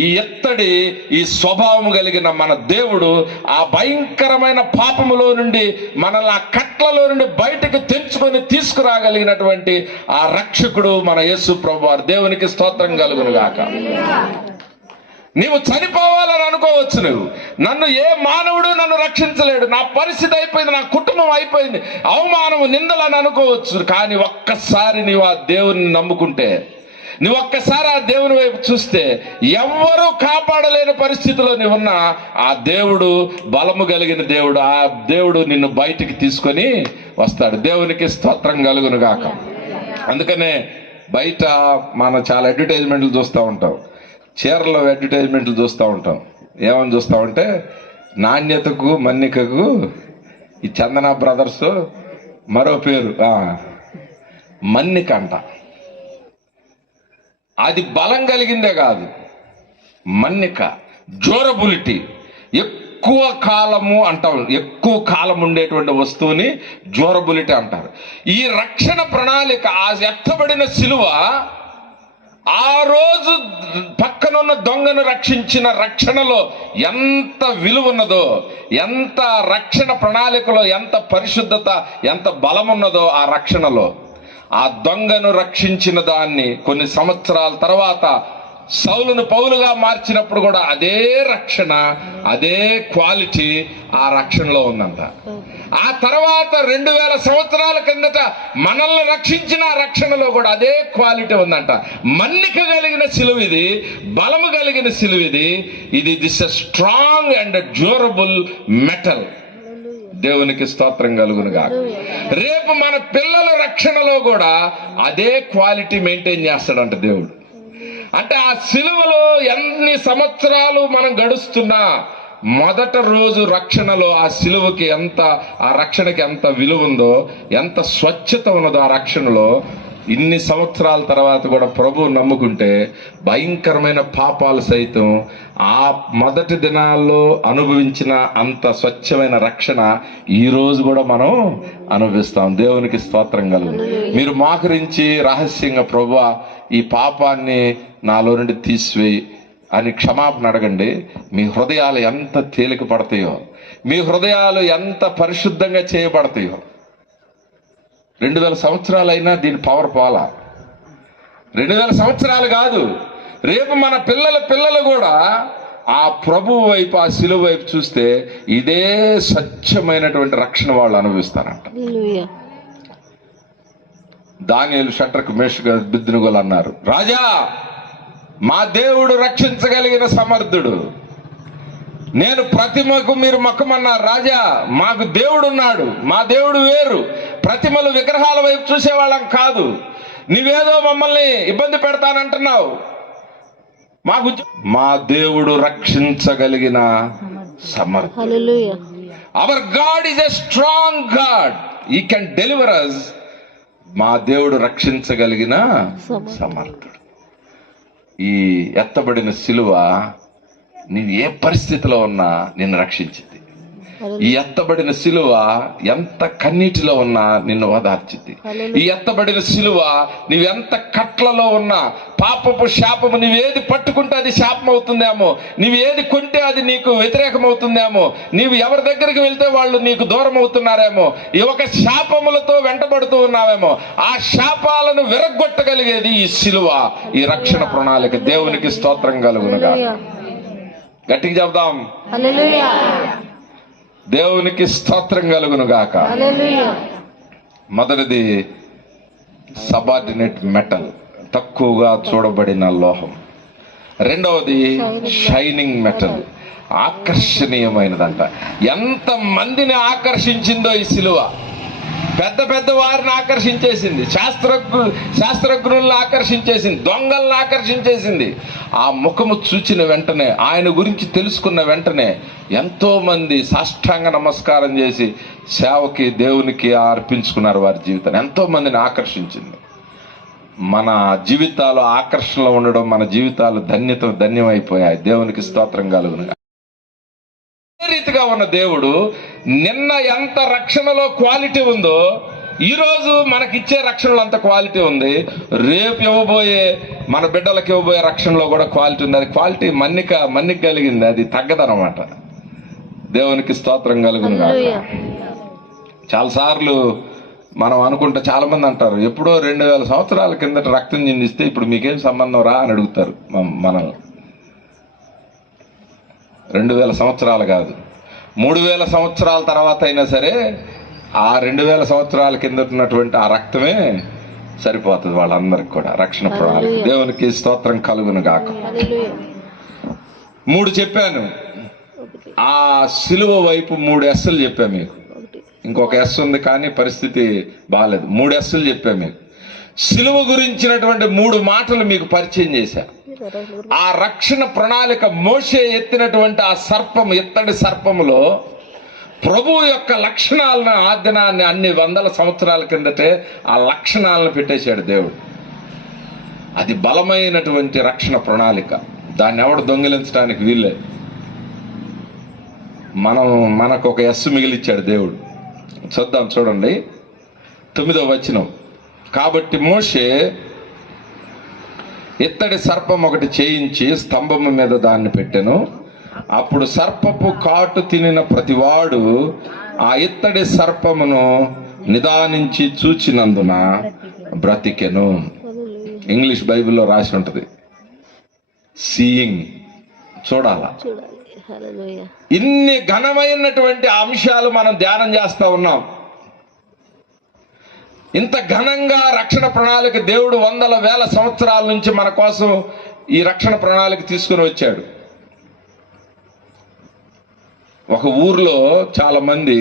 ఈ ఎత్తడి, ఈ స్వభావం కలిగిన మన దేవుడు ఆ భయంకరమైన పాపములో నుండి మనల్ని, ఆ కట్లలో నుండి బయటకు తెంచుకొని తీసుకురాగలిగినటువంటి ఆ రక్షకుడు మన యేసు ప్రభువారు. దేవునికి స్తోత్రం కలుగును గాక. నీవు చనిపోవాలని అనుకోవచ్చు, నన్ను ఏ మానవుడు నన్ను రక్షించలేడు, నా పరిస్థితి అయిపోయింది, నా కుటుంబం అయిపోయింది, అవమానము, నిందలు అని అనుకోవచ్చు. కానీ ఒక్కసారి నీవు ఆ దేవుని నమ్ముకుంటే, నువ్వు ఒక్కసారి ఆ దేవుని వైపు చూస్తే, ఎవ్వరూ కాపాడలేని పరిస్థితిలో నీవున్నా ఆ దేవుడు బలము కలిగిన దేవుడు. ఆ దేవుడు నిన్ను బయటికి తీసుకొని వస్తాడు. దేవునికి స్తోత్రం కలుగును గాక. అందుకనే బయట మనం చాలా అడ్వర్టైజ్మెంట్లు చూస్తూ ఉంటాం, చీరలో అడ్వర్టైజ్మెంట్లు చూస్తూ ఉంటాం. ఏమని చూస్తామంటే, నాణ్యతకు, మన్నికకు ఈ చందన బ్రదర్స్ మరో పేరు మన్నిక అంట. అది బలం కలిగిందే కాదు, మన్నిక, డ్యూరబిలిటీ, ఎక్కువ కాలము అంటాం. ఎక్కువ కాలం ఉండేటువంటి వస్తువుని డ్యూరబిలిటీ అంటారు. ఈ రక్షణ ప్రణాళిక, ఆ ఎత్తబడిన సిలువ, ఆ రోజు పక్కనున్న దొంగను రక్షించిన రక్షణలో ఎంత విలువ ఉన్నదో, ఎంత రక్షణ ప్రణాళికలో ఎంత పరిశుద్ధత, ఎంత బలం ఉన్నదో ఆ రక్షణలో. ఆ దొంగను రక్షించిన దాన్ని కొన్ని సంవత్సరాల తర్వాత సౌలును పౌలుగా మార్చినప్పుడు కూడా అదే రక్షణ, అదే క్వాలిటీ ఆ రక్షణలో ఉందంట. ఆ తర్వాత 2000 సంవత్సరాల కిందట మనల్ని రక్షించిన రక్షణలో కూడా అదే క్వాలిటీ ఉందంట. మన్నిక కలిగిన సిలువ ఇది, బలము కలిగిన సిలువ ఇది. This a strong and durable metal. దేవునికి స్తోత్రం కలుగునుగా. రేపు మన పిల్లల రక్షణలో కూడా అదే క్వాలిటీ మెయింటైన్ చేస్తాడంట దేవుడు. అంటే ఆ సిలువలో ఎన్ని సంవత్సరాలు మనం గడుస్తున్నా, మొదట రోజు రక్షణలో ఆ సిలువకి ఎంత, ఆ రక్షణకి ఎంత విలువ ఉందో, ఎంత స్వచ్ఛత ఉన్నదో ఆ రక్షణలో, ఇన్ని సంవత్సరాల తర్వాత కూడా ప్రభువు నమ్ముకుంటే భయంకరమైన పాపాలు సైతం ఆ మొదటి దినాల్లో అనుభవించిన అంత స్వచ్ఛమైన రక్షణ ఈ రోజు కూడా మనం అనుభవిస్తాం. దేవునికి స్తోత్రం కలుగును. మీరు మోకరించి రహస్యంగా, ప్రభువా ఈ పాపాన్ని నాలో నుండి తీసివేయి అని క్షమాపణ అడగండి. మీ హృదయాలు ఎంత తేలిక పడతాయో, మీ హృదయాలు ఎంత పరిశుద్ధంగా చేయబడతాయో. 2000 సంవత్సరాలైనా దీని పవర్ పోలా. 2000 సంవత్సరాలు కాదు, రేపు మన పిల్లలు కూడా ఆ ప్రభువు వైపు, ఆ సిలువ వైపు చూస్తే ఇదే స్వచ్ఛమైనటువంటి రక్షణ వాళ్ళు అనుభవిస్తారంట. దానియేలు షడ్రకు మేషకు అబేద్నెగోలు అన్నారు, రాజా మా దేవుడు రక్షించగలిగిన సమర్థుడు. నేను ప్రతిమకు మీరు మొక్కమన్నారు, రాజా మాకు దేవుడు ఉన్నాడు, మా దేవుడు వేరు. ప్రతిమలు, విగ్రహాల వైపు చూసేవాళ్ళం కాదు. నీవేదో మమ్మల్ని ఇబ్బంది పెడతానంటున్నావు. మా దేవుడు రక్షించగలిగిన సమర్థుడు. Hour God is a strong God. He can deliver us మా దేవుడు రక్షించగలిగిన సమర్థుడు. ఈ ఎత్తబడిన సిలువ నీవు ఏ పరిస్థితిలో ఉన్నా నిన్ను రక్షించింది. ఈ ఎత్తబడిన సిలువ ఎంత కన్నీటిలో ఉన్నా నిన్ను ఓదార్చింది. ఈ ఎత్తబడిన సిలువ నీవెంత కట్లలో ఉన్నా, పాపపు శాపము నీవేది పట్టుకుంటే అది శాపం అవుతుందేమో, నీవు ఏది కొంటే అది నీకు వ్యతిరేకం అవుతుందేమో, నీవు ఎవరి దగ్గరికి వెళ్తే వాళ్ళు నీకు దూరం అవుతున్నారేమో, ఈ ఒక శాపములతో వెంటబడుతూ ఉన్నావేమో, ఆ శాపాలను విరగ్గొట్టగలిగేది ఈ సిలువ, ఈ రక్షణ ప్రణాళిక. దేవునికి స్తోత్రం కలుగునుగా. గట్టిగా చెప్దాం, దేవునికి స్తోత్రం కలుగును గాక. మొదటిది సబార్డినేట్ మెటల్, తక్కువగా చూడబడిన లోహం. రెండవది షైనింగ్ మెటల్, ఆకర్షణీయమైనదంట. ఎంత మందిని ఆకర్షించిందో ఈ సిలువ. పెద్ద పెద్ద వారిని ఆకర్షించేసింది, శాస్త్రజ్ఞులను ఆకర్షించేసింది, దొంగలను ఆకర్షించేసింది. ఆ ముఖము చూచిన వెంటనే, ఆయన గురించి తెలుసుకున్న వెంటనే ఎంతో మంది సాష్టాంగ నమస్కారం చేసి సేవకి, దేవునికి అర్పించుకున్నారు వారి జీవితాన్ని. ఎంతో మందిని ఆకర్షించింది. మన జీవితాలు ఆకర్షణలో ఉండడం, మన జీవితాలు ధన్యమైపోయాయి. దేవునికి స్తోత్రం కలుగును. రీతిగా ఉన్న దేవుడు నిన్న ఎంత రక్షణలో క్వాలిటీ ఉందో ఈ రోజు మనకిచ్చే రక్షణలో అంత క్వాలిటీ ఉంది. రేపు ఇవ్వబోయే మన బిడ్డలకు ఇవ్వబోయే రక్షణలో కూడా క్వాలిటీ ఉంది. అది క్వాలిటీ మన్నిక కలిగింది, అది తగ్గదనమాట. దేవునికి స్తోత్రం కలుగును. చాలాసార్లు మనం అనుకుంటే, చాలా మంది అంటారు, ఎప్పుడో 2000 సంవత్సరాల కిందట రక్తం చిందిస్తే ఇప్పుడు మీకేం సంబంధం రా అని అడుగుతారు. మనం 2000 సంవత్సరాలు కాదు, 3000 సంవత్సరాల తర్వాత అయినా సరే ఆ 2000 సంవత్సరాల కింద ఉన్నటువంటి ఆ రక్తమే సరిపోతుంది వాళ్ళందరికి కూడా రక్షణ ప్రణాళిక. దేవునికి స్తోత్రం కలుగును గాక. 3 చెప్పాను. ఆ సిలువ వైపు 3 ఎస్సులు చెప్పా మీకు. ఇంకొక ఎస్ ఉంది కానీ పరిస్థితి బాగాలేదు. 3 ఎస్సులు చెప్పా మీకు. సిలువ గురించినటువంటి 3 మాటలు మీకు పరిచయం చేశా. ఆ రక్షణ ప్రణాళిక, మోషే ఎత్తినటువంటి ఆ సర్పము, ఇత్తడి సర్పములో ప్రభువు యొక్క లక్షణాలను, ఆదినాన్ని అన్ని 100 సంవత్సరాల కిందటే ఆ లక్షణాలను పెట్టేశాడు దేవుడు. అది బలమైనటువంటి రక్షణ ప్రణాళిక. దాన్ని ఎవడు దొంగిలించడానికి వీల్లేదు. మనకు ఒక ఎస్సు మిగిలిచ్చాడు దేవుడు. చూద్దాం, చూడండి 9వ వచనం. కాబట్టి మోషే ఇత్తడి సర్పం ఒకటి చేయించి స్తంభము మీద దాన్ని పెట్టెను. అప్పుడు సర్పపు కాటు తినిన ప్రతివాడు ఆ ఇత్తడి సర్పమును నిదానించి చూచినందున బ్రతికెను. ఇంగ్లీష్ బైబిల్లో రాసి ఉంటది, సీయింగ్, చూడాల. ఇన్ని ఘనమైనటువంటి అంశాలు మనం ధ్యానం చేస్తా ఉన్నాం. ఇంత ఘనంగా రక్షణ ప్రణాళిక దేవుడు 100,000 సంవత్సరాల నుంచి మన కోసం ఈ రక్షణ ప్రణాళిక తీసుకుని వచ్చాడు. ఒక ఊర్లో చాలా మంది,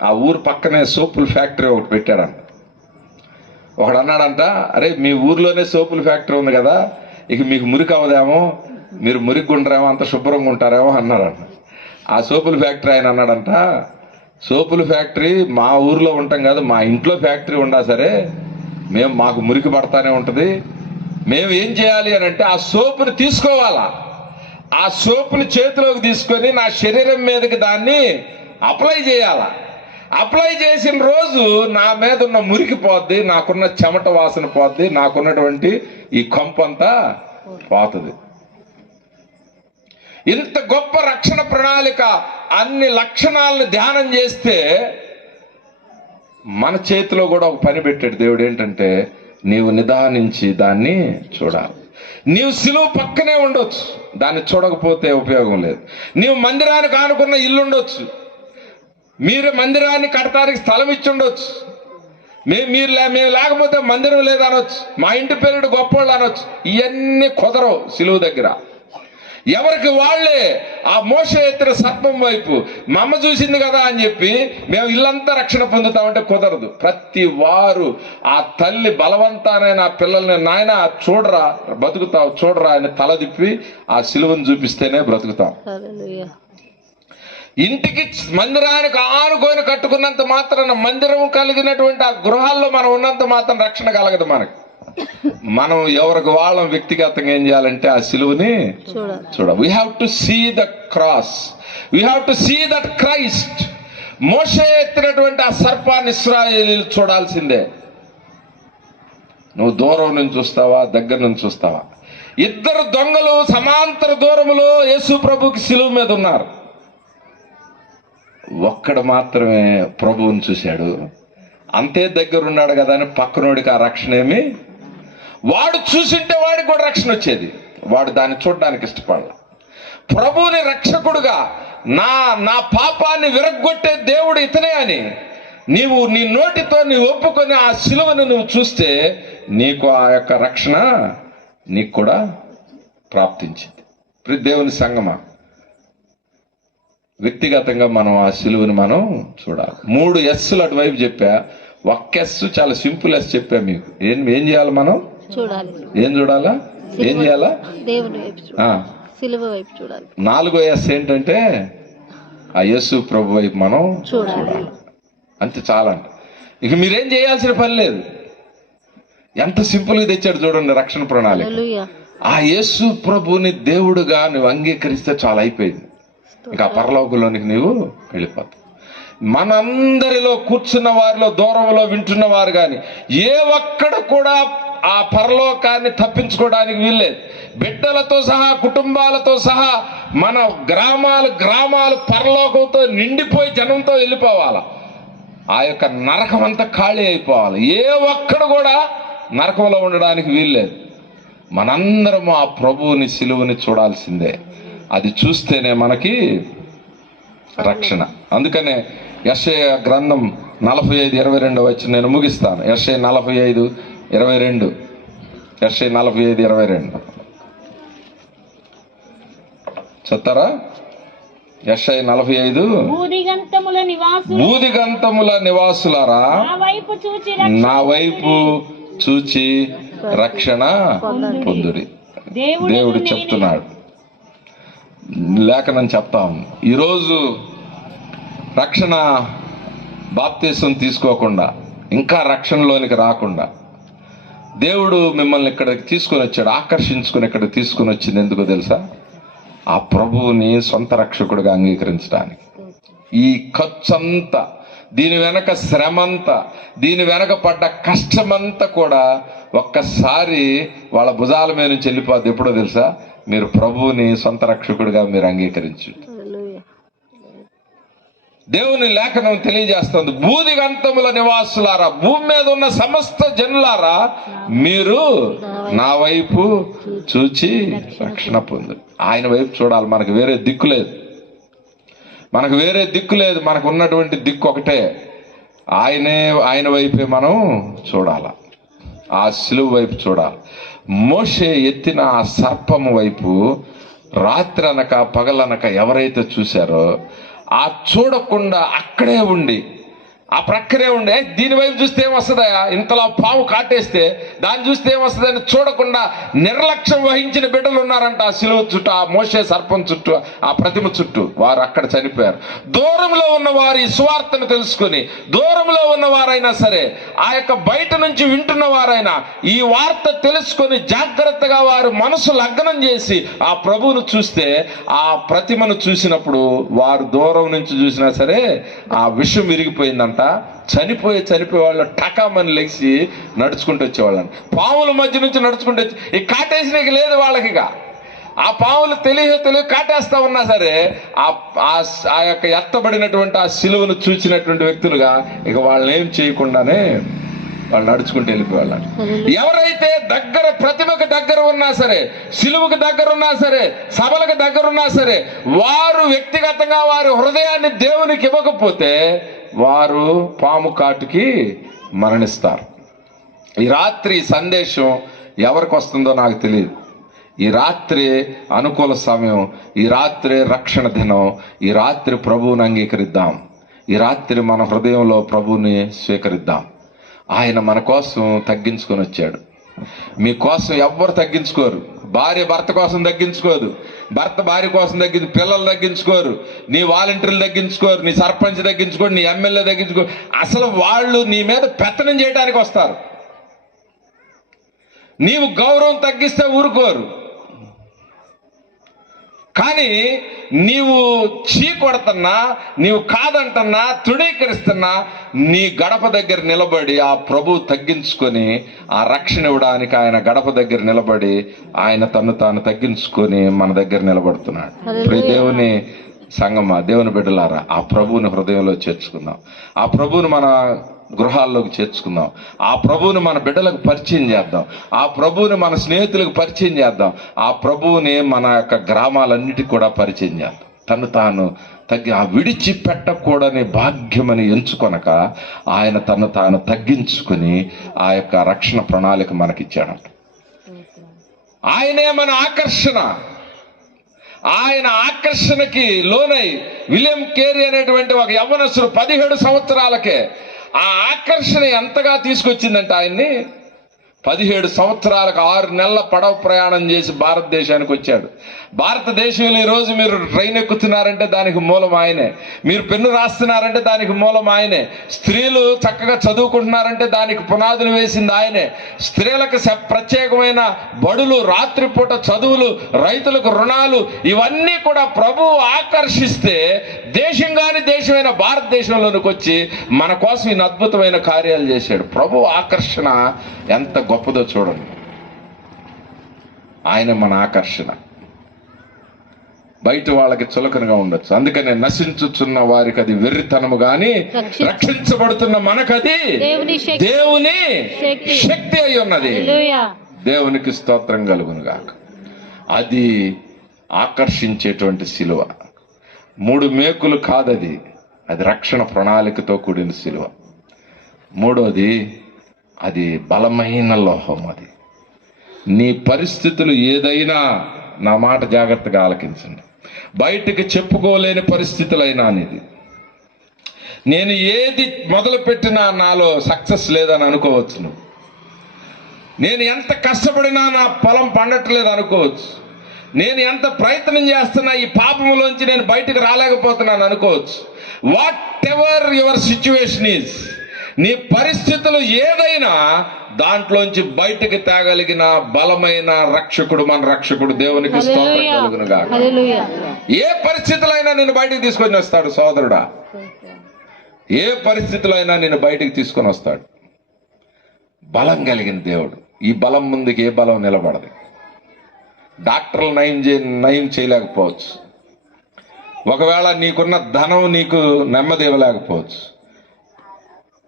ఆ ఊరు పక్కనే సోపుల ఫ్యాక్టరీ ఒకటి పెట్టాడంట. ఒకడు అన్నాడంట, అరే మీ ఊర్లోనే సోపుల ఫ్యాక్టరీ ఉంది కదా, ఇక మీకు మురికి అవదేమో, మీరు మురికి ఉంటారేమో, అంత శుభ్రంగా ఉంటారేమో అన్నారంట. ఆ సోపుల ఫ్యాక్టరీ ఆయన అన్నాడంట, సోపుల ఫ్యాక్టరీ మా ఊర్లో ఉంటాం కాదు, మా ఇంట్లో ఫ్యాక్టరీ ఉండా సరే మాకు మురికి పడతానే ఉంటుంది. మేము ఏం చేయాలి అని అంటే, ఆ సోపుని తీసుకోవాలా, ఆ సోపుని చేతిలోకి తీసుకొని నా శరీరం మీదకి దాన్ని అప్లై చేయాలా. అప్లై చేసిన రోజు నా మీద ఉన్న మురికి పోద్ది, నాకున్న చెమట వాసన పోద్ది, నాకున్నటువంటి ఈ కొంపంతా పోతుంది. ఇంత గొప్ప రక్షణ ప్రణాళిక, అన్ని లక్షణాలను ధ్యానం చేస్తే మన చేతిలో కూడా ఒక పని పెట్టాడు దేవుడు. ఏంటంటే, నీవు నిదానించి దాన్ని చూడాలి. నీవు సిలువ పక్కనే ఉండొచ్చు, దాన్ని చూడకపోతే ఉపయోగం లేదు. నీవు మందిరానికి ఆనుకున్న ఇల్లు ఉండొచ్చు, మీరు మందిరాన్ని కడతానికి స్థలం ఇచ్చి ఉండొచ్చు, మేము లేకపోతే మందిరం లేదనొచ్చు, మా ఇంటి పేరుడు గొప్పోళ్ళు అనొచ్చు. ఇవన్నీ కుదరవు సిలువ దగ్గర. ఎవరికి వాళ్లే ఆ మోషే ఎత్తిన సర్పం వైపు, మా అమ్మ చూసింది కదా అని చెప్పి మేము ఇల్లంతా రక్షణ పొందుతామంటే కుదరదు. ప్రతి వారు ఆ తల్లి బలవంతానైన ఆ పిల్లల్ని, నాయన చూడరా బతుకుతావు, చూడరా అని తల తిప్పి ఆ సిలువను చూపిస్తేనే బ్రతుకుతాం. ఇంటికి మందిరానికి ఆనుకొని కట్టుకున్నంత మాత్రాన, మందిరం కలిగినటువంటి ఆ గృహాల్లో మనం ఉన్నంత మాత్రం రక్షణ కలగదు మనకు. మనం ఎవరికి వాళ్ళం వ్యక్తిగతంగా ఏం చేయాలంటే ఆ సిలువని చూడాలి. We have to see the cross, we have to see that Christ. మోషే ఎత్తినటువంటి ఆ సర్పాన్ని ఇశ్రాయేలీయులు చూడాల్సిందే. నువ్వు దూరం నుంచి చూస్తావా, దగ్గర నుంచి చూస్తావా? ఇద్దరు దొంగలు సమాంతర దూరములో యేసు ప్రభుకి సిలువ మీద ఉన్నారు. ఒక్కడు మాత్రమే ప్రభువుని చూశాడు. అంతే దగ్గర ఉన్నాడు కదా అని పక్కనోడికి ఆ రక్షణ ఏమి, వాడు చూసింటే వాడికి కూడా రక్షణ వచ్చేది. వాడు దాన్ని చూడడానికి ఇష్టపడాల. ప్రభువుని రక్షకుడుగా, నా పాపాన్ని విరగ్గొట్టే దేవుడు ఇతనే అని నీవు నీ నోటితో నీవు ఒప్పుకొని ఆ సిలువను నువ్వు చూస్తే నీకు ఆ యొక్క రక్షణ నీకు కూడా ప్రాప్తించింది. దేవుని సంగమా, వ్యక్తిగతంగా మనం ఆ సిలువని మనం చూడాలి. 3 ఎస్సులు అటువైపు చెప్పా, ఒక్క ఎస్సు చాలా సింపుల్ ఎస్ చెప్పా మీకు. ఏం చేయాలి మనం? చూడాలి. ఏం చూడాలా? ఏం చేయాలా? దేవుని వైపు, సిలువ వైపు చూడాలి. 4వ ఎస్ ఏంటంటే ఆ యేసు ప్రభు వైపు మనం చూడాలి. అంతే, చాలండి. ఇక మీరేం చేయాల్సిన పని లేదు. ఎంత సింపుల్ గా తెచ్చాడు చూడండి రక్షణ ప్రణాళిక. ఆ యేసు ప్రభుని దేవుడుగా నువ్వు అంగీకరిస్తే చాలా అయిపోయింది. ఇంకా పరలోకంలోనికి నీవు వెళ్ళిపోతావు. మనందరిలో కూర్చున్న వారిలో, దూరంలో వింటున్న వారు కానీ ఏ ఒక్కడు కూడా ఆ పరలోకాన్ని తప్పించుకోవడానికి వీల్లేదు. బిడ్డలతో సహా, కుటుంబాలతో సహా మన గ్రామాలు పరలోకంతో నిండిపోయి జనంతో వెళ్ళిపోవాలి. ఆ యొక్క నరకం అంతా ఖాళీ అయిపోవాలి. ఏ ఒక్కడు కూడా నరకంలో ఉండడానికి వీల్లేదు. మనందరం ఆ ప్రభువుని సిలువని చూడాల్సిందే. అది చూస్తేనే మనకి రక్షణ. అందుకనే యెషయా గ్రంథం 45:22 నేను ముగిస్తాను. యెషయా 45:22. యెషయా 45:22 చదువుతారా? యెషయా 45. భూదిగంతముల నివాసులారా నా వైపు చూచి రక్షణ పొందుడి. దేవుడు చెప్తున్నాడు. లేఖనం చెప్తా ఉంది. ఈరోజు రక్షణ బాప్తీసం తీసుకోకుండా, ఇంకా రక్షణలోనికి రాకుండా దేవుడు మిమ్మల్ని ఇక్కడికి తీసుకొని వచ్చాడు. ఆకర్షించుకుని ఇక్కడికి తీసుకొని వచ్చింది ఎందుకో తెలుసా? ఆ ప్రభువుని సొంత రక్షకుడిగా అంగీకరించడానికి. ఈ ఖర్చంతా, దీని వెనక శ్రమంతా, దీని వెనక పడ్డ కష్టమంతా కూడా ఒక్కసారి వాళ్ళ భుజాల మీద నుంచి వెళ్ళిపోద్ది. ఎప్పుడో తెలుసా? మీరు ప్రభువుని సొంత రక్షకుడిగా మీరు అంగీకరించు. దేవుని లేఖనం తెలియజేస్తుంది. భూదిగంతముల నివాసులారా, భూమి మీద ఉన్న సమస్త జనులారా, మీరు నా వైపు చూచి రక్షణ పొందు. ఆయన వైపు చూడాలి. మనకు వేరే దిక్కు లేదు. మనకు ఉన్నటువంటి దిక్కు ఒకటే. ఆయన వైపే మనం చూడాల. ఆ సిలువ వైపు చూడాలి. మోషే ఎత్తిన ఆ సర్పము వైపు రాత్రి అనక పగలనక ఎవరైతే చూశారో, ఆ చూడకుండా అక్కడే ఉండి, ఆ ప్రక్కనే ఉండే దీని వైపు చూస్తే ఏమొస్తుందా, ఇంతలా పాము కాటేస్తే దాన్ని చూస్తే ఏమొస్తుందని చూడకుండా నిర్లక్ష్యం వహించిన బిడ్డలు ఉన్నారంట. ఆ సిలువ చుట్టూ, ఆ మోషే సర్పం చుట్టూ, ఆ ప్రతిమ చుట్టూ వారు అక్కడ చనిపోయారు. దూరంలో ఉన్న వారు ఈ సువార్తను తెలుసుకుని, దూరంలో ఉన్నవారైనా సరే, ఆ యొక్క బయట నుంచి వింటున్న వారైనా ఈ వార్త తెలుసుకొని జాగ్రత్తగా వారు మనసు లగ్నం చేసి ఆ ప్రభువును చూస్తే, ఆ ప్రతిమను చూసినప్పుడు వారు దూరం నుంచి చూసినా సరే ఆ విషం విరిగిపోయిందంట. చనిపోయే వాళ్ళు టకామని లెగిసి నడుచుకుంటూ వచ్చేవాళ్ళని. పాముల మధ్య నుంచి నడుచుకుంటూ వచ్చి, ఈ కాటేసినకి లేదు వాళ్ళకి. ఆ పాములు తెలియ కాటేస్తా ఉన్నా సరే ఆ యొక్క ఎత్తబడినటువంటి ఆ సిలువను చూసినటువంటి వ్యక్తులుగా ఇక వాళ్ళని ఏం చేయకుండానే వాళ్ళు నడుచుకుంటూ వెళ్ళిపోయేవాళ్ళని. ఎవరైతే దగ్గర, ప్రతిమకు దగ్గర ఉన్నా సరే, సిలువకు దగ్గర ఉన్నా సరే, సభలకు దగ్గర ఉన్నా సరే, వారు వ్యక్తిగతంగా వారి హృదయాన్ని దేవునికి ఇవ్వకపోతే వారు పాము కాటుకి మరణిస్తారు. ఈ రాత్రి సందేశం ఎవరికి వస్తుందో నాకు తెలియదు. ఈ రాత్రి అనుకూల సమయం, ఈ రాత్రి రక్షణ దినం, ఈ రాత్రి ప్రభువుని అంగీకరిద్దాం. ఈ రాత్రి మన హృదయంలో ప్రభువుని స్వీకరిద్దాం. ఆయన మన కోసం తగ్గించుకొని వచ్చాడు. మీకోసం ఎవ్వరు తగ్గించుకోరు. భార్య భర్త కోసం తగ్గించుకోదు, భర్త భార్య కోసం పిల్లలు తగ్గించుకోరు, నీ వాలంటీర్లు తగ్గించుకోరు, నీ సర్పంచ్ తగ్గించుకోరు, నీ ఎమ్మెల్యే తగ్గించుకోరు. అసలు వాళ్ళు నీ మీద పెత్తనం చేయడానికి వస్తారు. నీవు గౌరవం తగ్గిస్తే ఊరుకోరు. కానీ నీవు చీకొడుతున్నా, నీవు కాదంటున్నా, తృణీకరిస్తున్నా, నీ గడప దగ్గర నిలబడి ఆ ప్రభు తగ్గించుకొని ఆ రక్షణ ఇవ్వడానికి ఆయన గడప దగ్గర నిలబడి ఆయన తను తాను తగ్గించుకొని మన దగ్గర నిలబడుతున్నాడు. ప్రియ దేవుని సంగమా, దేవుని బిడ్డలారా, ఆ ప్రభువుని హృదయంలో చేర్చుకుందాం. ఆ ప్రభువుని మన గృహాల్లోకి చేర్చుకుందాం. ఆ ప్రభువుని మన బిడ్డలకు పరిచయం చేద్దాం. ఆ ప్రభువుని మన స్నేహితులకు పరిచయం చేద్దాం. ఆ ప్రభువుని మన యొక్క గ్రామాలన్నిటికీ కూడా పరిచయం చేద్దాం. తను తాను ఆ విడిచిపెట్టకూడని భాగ్యమని ఎంచుకొనక ఆయన తను తాను తగ్గించుకుని ఆ యొక్క రక్షణ ప్రణాళిక మనకిచ్చాడంట. ఆయనే మన ఆకర్షణ. ఆయన ఆకర్షణకి లోనై విలియం కేరీ అనేటువంటి ఒక యవ్వనస్తుడు 17 సంవత్సరాలకే ఆ ఆకర్షణ ఎంతగా తీసుకొచ్చిందంటే ఆయన్ని 17 సంవత్సరాలకు 6 నెలల పడవ ప్రయాణం చేసి భారతదేశానికి వచ్చాడు. భారతదేశంలో ఈరోజు మీరు ట్రైన్ ఎక్కుతున్నారంటే దానికి మూలం ఆయనే. మీరు పెన్ను రాస్తున్నారంటే దానికి మూలం ఆయనే. స్త్రీలు చక్కగా చదువుకుంటున్నారంటే దానికి పునాదులు వేసింది ఆయనే. స్త్రీలకు ప్రత్యేకమైన బడులు, రాత్రిపూట చదువులు, రైతులకు రుణాలు, ఇవన్నీ కూడా ప్రభువు ఆకర్షిస్తే దేశం కాని దేశమైన భారతదేశంలోనికి వచ్చి మన కోసం ఈయన అద్భుతమైన కార్యాలు చేశాడు. ప్రభు ఆకర్షణ ఎంత గొప్పదో చూడండి. ఆయన మన ఆకర్షణ. బయట వాళ్ళకి చులకనగా ఉండొచ్చు, అందుకనే నశించుచున్న వారికి అది వెర్రితనము గాని రక్షించబడుతున్న మనకది దేవుని శక్తి అయి ఉన్నది. దేవునికి స్తోత్రం కలుగును గాక. అది ఆకర్షించేటువంటి శిలువ. 3 మేకులు కాదది, అది రక్షణ ప్రణాళికతో కూడిన శిలువ. మూడోది, అది బలమైన లోహం. అది నీ పరిస్థితులు ఏదైనా, నా మాట జాగ్రత్తగా ఆలకించండి, బయటికి చెప్పుకోలేని పరిస్థితులైనా అనేది, నేను ఏది మొదలు పెట్టినా నాలో సక్సెస్ లేదని అనుకోవచ్చు నువ్వు, నేను ఎంత కష్టపడినా నా పొలం పండట్లేదు అనుకోవచ్చు, నేను ఎంత ప్రయత్నం చేస్తున్నా ఈ పాపములోంచి నేను బయటికి రాలేకపోతున్నాను అనుకోవచ్చు. What ever your situation is, నీ పరిస్థితులు ఏదైనా దాంట్లోంచి బయటకు తేగలిగిన బలమైన రక్షకుడు మన రక్షకుడు. దేవునికి స్తోత్రం కలుగును గాక. ఏ పరిస్థితులు అయినా నిన్ను బయటికి తీసుకొని వస్తాడు సోదరుడా. ఏ పరిస్థితులు అయినా నిన్ను బయటికి తీసుకొని వస్తాడు. బలం కలిగిన దేవుడు. ఈ బలం ముందుకు ఏ బలం నిలబడదు. డాక్టర్లు నయం చేయలేకపోవచ్చు, ఒకవేళ నీకున్న ధనం నీకు నెమ్మది ఇవ్వలేకపోవచ్చు.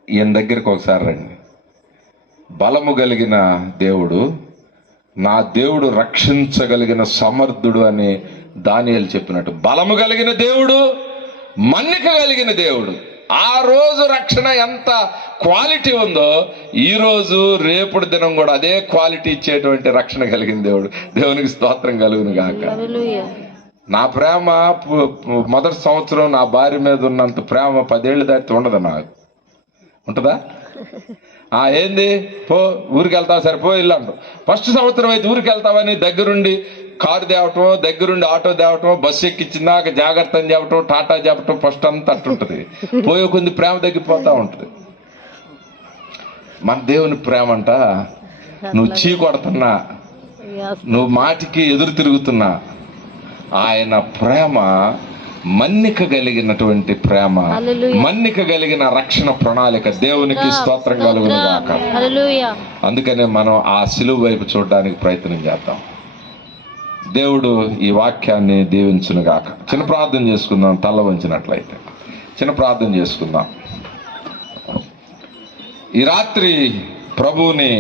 ఈయన దగ్గరికి ఒకసారి రండి. బలము కలిగిన దేవుడు, నా దేవుడు రక్షించగలిగిన సమర్థుడు అని దానియేలు చెప్పినట్టు, బలము కలిగిన దేవుడు, మన్నిక కలిగిన దేవుడు. ఆ రోజు రక్షణ ఎంత క్వాలిటీ ఉందో ఈ రోజు రేపటి దినం కూడా అదే క్వాలిటీ ఇచ్చేటువంటి రక్షణ కలిగిన దేవుడు. దేవునికి స్తోత్రం కలుగును గాక. నా ప్రేమ మొదటి సంవత్సరం నా భార్య మీద ఉన్నంత ప్రేమ 10 ఏళ్ళు దాటి ఉండదు. నాకు ఉంటుందా? ఏంది పో ఊరికి వెళ్తావు, సరే పో ఇల్లు అంటావు. ఫస్ట్ సంవత్సరం అయితే ఊరికి వెళ్తావని దగ్గరుండి కారు తేవటం, దగ్గరుండి ఆటో తేవటం, బస్సు ఎక్కించిందాక జాగ్రత్త అని చెప్పటం, టాటా చెప్పటం, ఫస్ట్ అంతా అట్టుంటది. పోయే కొద్ది ప్రేమ తగ్గిపోతా ఉంటుంది. మన దేవుని ప్రేమ అంట, నువ్వు చీకొడుతున్నా, నువ్వు మాటికి ఎదురు తిరుగుతున్నా, ఆయన ప్రేమ మన్నిక కలిగినటువంటి ప్రేమ, మన్నిక కలిగిన రక్షణ ప్రణాళిక. దేవునికి స్తోత్రం కలుగును గాక. అందుకనే మనం ఆ సిలువ వైపు చూడడానికి ప్రయత్నం చేద్దాం. దేవుడు ఈ వాక్యాన్ని దీవించును గాక. చిన్న ప్రార్థన చేసుకుందాం. తల వంచినట్లయితే చిన్న ప్రార్థన చేసుకుందాం. ఈ రాత్రి ప్రభువుని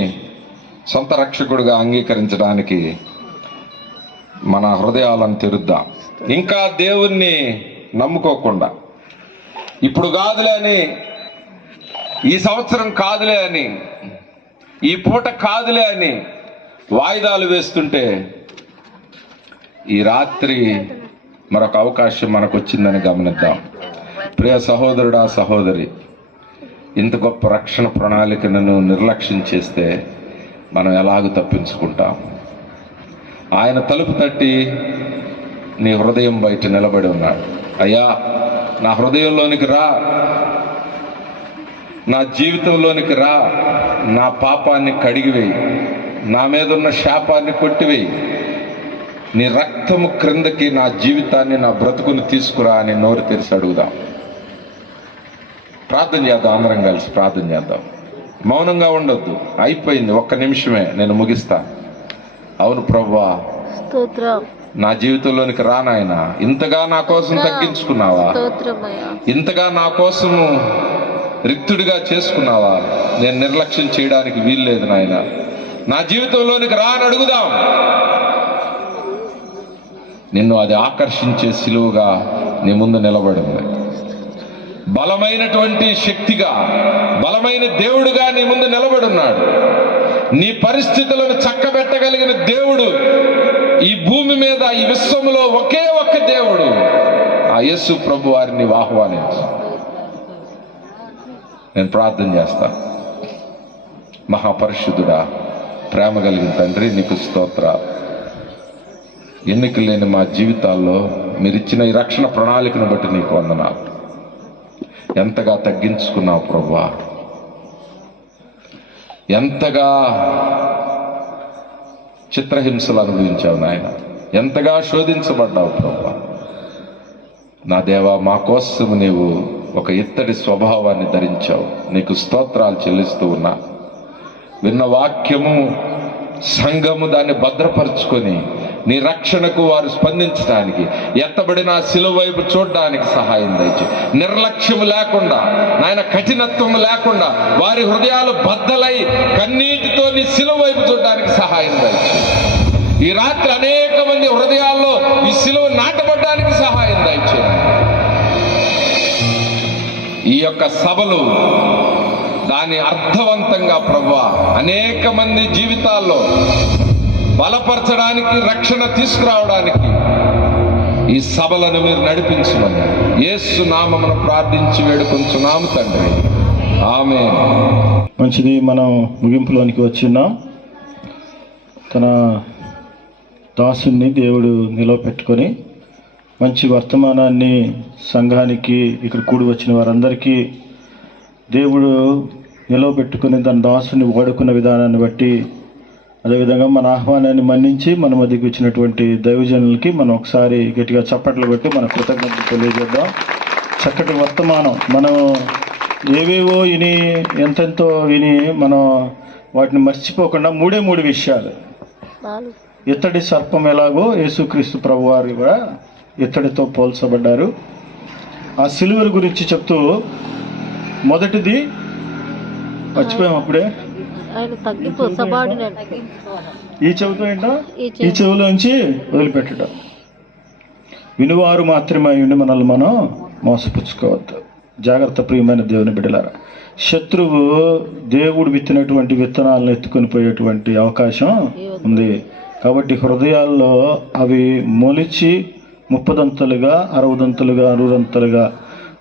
సొంత రక్షకుడిగా అంగీకరించడానికి మన హృదయాలను తెరుద్దాం. ఇంకా దేవుణ్ణి నమ్ముకోకుండా, ఇప్పుడు కాదులే అని, ఈ సంవత్సరం కాదులే అని, ఈ పూట కాదులే అని వాయిదాలు వేస్తుంటే ఈ రాత్రి మరొక అవకాశం మనకు వచ్చిందని గమనిద్దాం. ప్రియ సహోదరుడా, సహోదరి, ఇంత గొప్ప రక్షణ ప్రణాళికను నిర్లక్ష్యం చేస్తే మనం ఎలాగూ తప్పించుకుంటాం. ఆయన తలుపు తట్టి నీ హృదయం బయట నిలబడి ఉన్నాడు. అయ్యా, నా హృదయంలోనికి రా, నా జీవితంలోనికి రా, నా పాపాన్ని కడిగివేయి, నా మీద ఉన్న శాపాన్ని కొట్టివేయి, నీ రక్తము క్రిందకి నా జీవితాన్ని, నా బ్రతుకుని తీసుకురా అని నోరు తెరిచి అడుగుదాం. ప్రార్థన చేద్దాం, అందరం కలిసి ప్రార్థన చేద్దాం. మౌనంగా ఉండొద్దు. అయిపోయింది, ఒక్క నిమిషమే, నేను ముగిస్తా. అవును ప్రభువా, నా జీవితంలోనికి రా నాయనా. ఇంతగా నా కోసం తగ్గించుకున్నావా? ఇంతగా నా కోసము రిక్తుడిగా చేసుకున్నావా? నేను నిర్లక్ష్యం చేయడానికి వీల్లేదు నాయన. నా జీవితంలోనికి రా అని అడుగుదాం. నిన్ను అది ఆకర్షించే సిలువగా నీ ముందు నిలబడింది. బలమైనటువంటి శక్తిగా, బలమైన దేవుడుగా నీ ముందు నిలబడున్నాడు. నీ పరిస్థితులను చక్కబెట్టగలిగిన దేవుడు ఈ భూమి మీద, ఈ విశ్వంలో ఒకే ఒక్క దేవుడు, ఆ యేసు ప్రభు వారిని ఆహ్వానించు. నేను ప్రార్థన చేస్తా. మహాపరిశుద్ధుడా, ప్రేమ కలిగిన తండ్రి, నీకు స్తోత్రాలు. ఎన్నిక లేని మా జీవితాల్లో మీరిచ్చిన ఈ రక్షణ ప్రణాళికను బట్టి నీకు వందనాలు. ఎంతగా తగ్గించుకున్నావు ప్రభువా, ఎంతగా చిత్రహింసలు అనుభవించావు నాయన, ఎంతగా శోధించబడ్డావు ప్రభువా. నా దేవా, మా కోసం నీవు ఒక ఇత్తడి స్వభావాన్ని ధరించావు. నీకు స్తోత్రాలు చెల్లిస్తూ ఉన్నా. విన్న వాక్యము సంఘము దాన్ని భద్రపరుచుకొని నీ రక్షణకు వారు స్పందించడానికి, ఎత్తబడిన శిలువ వైపు చూడడానికి సహాయం దయచే. నిర్లక్ష్యము లేకుండా నాయన, కఠినత్వము లేకుండా వారి హృదయాలు బద్దలై కన్నీటితో నీ శిలువ వైపు చూడడానికి సహాయం దయచే. ఈ రాత్రి అనేక మంది హృదయాల్లో ఈ శిలువ నాటబడ్డానికి సహాయం దయచే. ఈ యొక్క సభలు దాని అర్థవంతంగా ప్రభువా అనేక మంది జీవితాల్లో బలపరచడానికి, రక్షణ తీసుకురావడానికి ఈ సభలను మీరు నడిపించమని యేసు నామమున ప్రార్థించి వేడుకొంచున్నాము తండ్రి, ఆమేన్. మంచిది, మనం ముగింపులోనికి వచ్చిన్నాం. తన దాసుని దేవుడు నిలవపెట్టుకొని మంచి వర్తమానాన్ని సంఘానికి, ఇక్కడ కూడి వచ్చిన వారందరికీ దేవుడు నిలవపెట్టుకుని తన దాసుని వాడుకున్న విధానాన్ని బట్టి, అదేవిధంగా మన ఆహ్వానాన్ని మన్నించి మన మధ్యకి వచ్చినటువంటి దైవజనులకి మనం ఒకసారి గట్టిగా చప్పట్లు పెట్టి మన కృతజ్ఞతలు తెలియజేద్దాం. చక్కటి వర్తమానం మనం ఏవేవో విని, ఎంతెంతో విని మనం వాటిని మర్చిపోకుండా మూడు విషయాలు. ఇత్తడి సర్పం ఎలాగో యేసుక్రీస్తు ప్రభు వారు కూడా ఇత్తడితో పోల్చబడ్డారు. ఆ సిలువల గురించి చెప్తూ, మొదటిది మర్చిపోయాం అప్పుడే, ఈ చెవితో ఏంటో ఈ చెవిలోంచి వదిలిపెట్టడం. వినువారు మాత్రమే ఉండి మనల్ని మనం మోసపుచ్చుకోవద్దు. జాగ్రత్త ప్రియమైన దేవుని బిడ్డలారా. శత్రువు దేవుడు విత్తినటువంటి విత్తనాలను ఎత్తుకొని పోయేటువంటి అవకాశం ఉంది. కాబట్టి హృదయాల్లో అవి మొలిచి 30దంతలుగా 60దంతలుగా 100దంతలుగా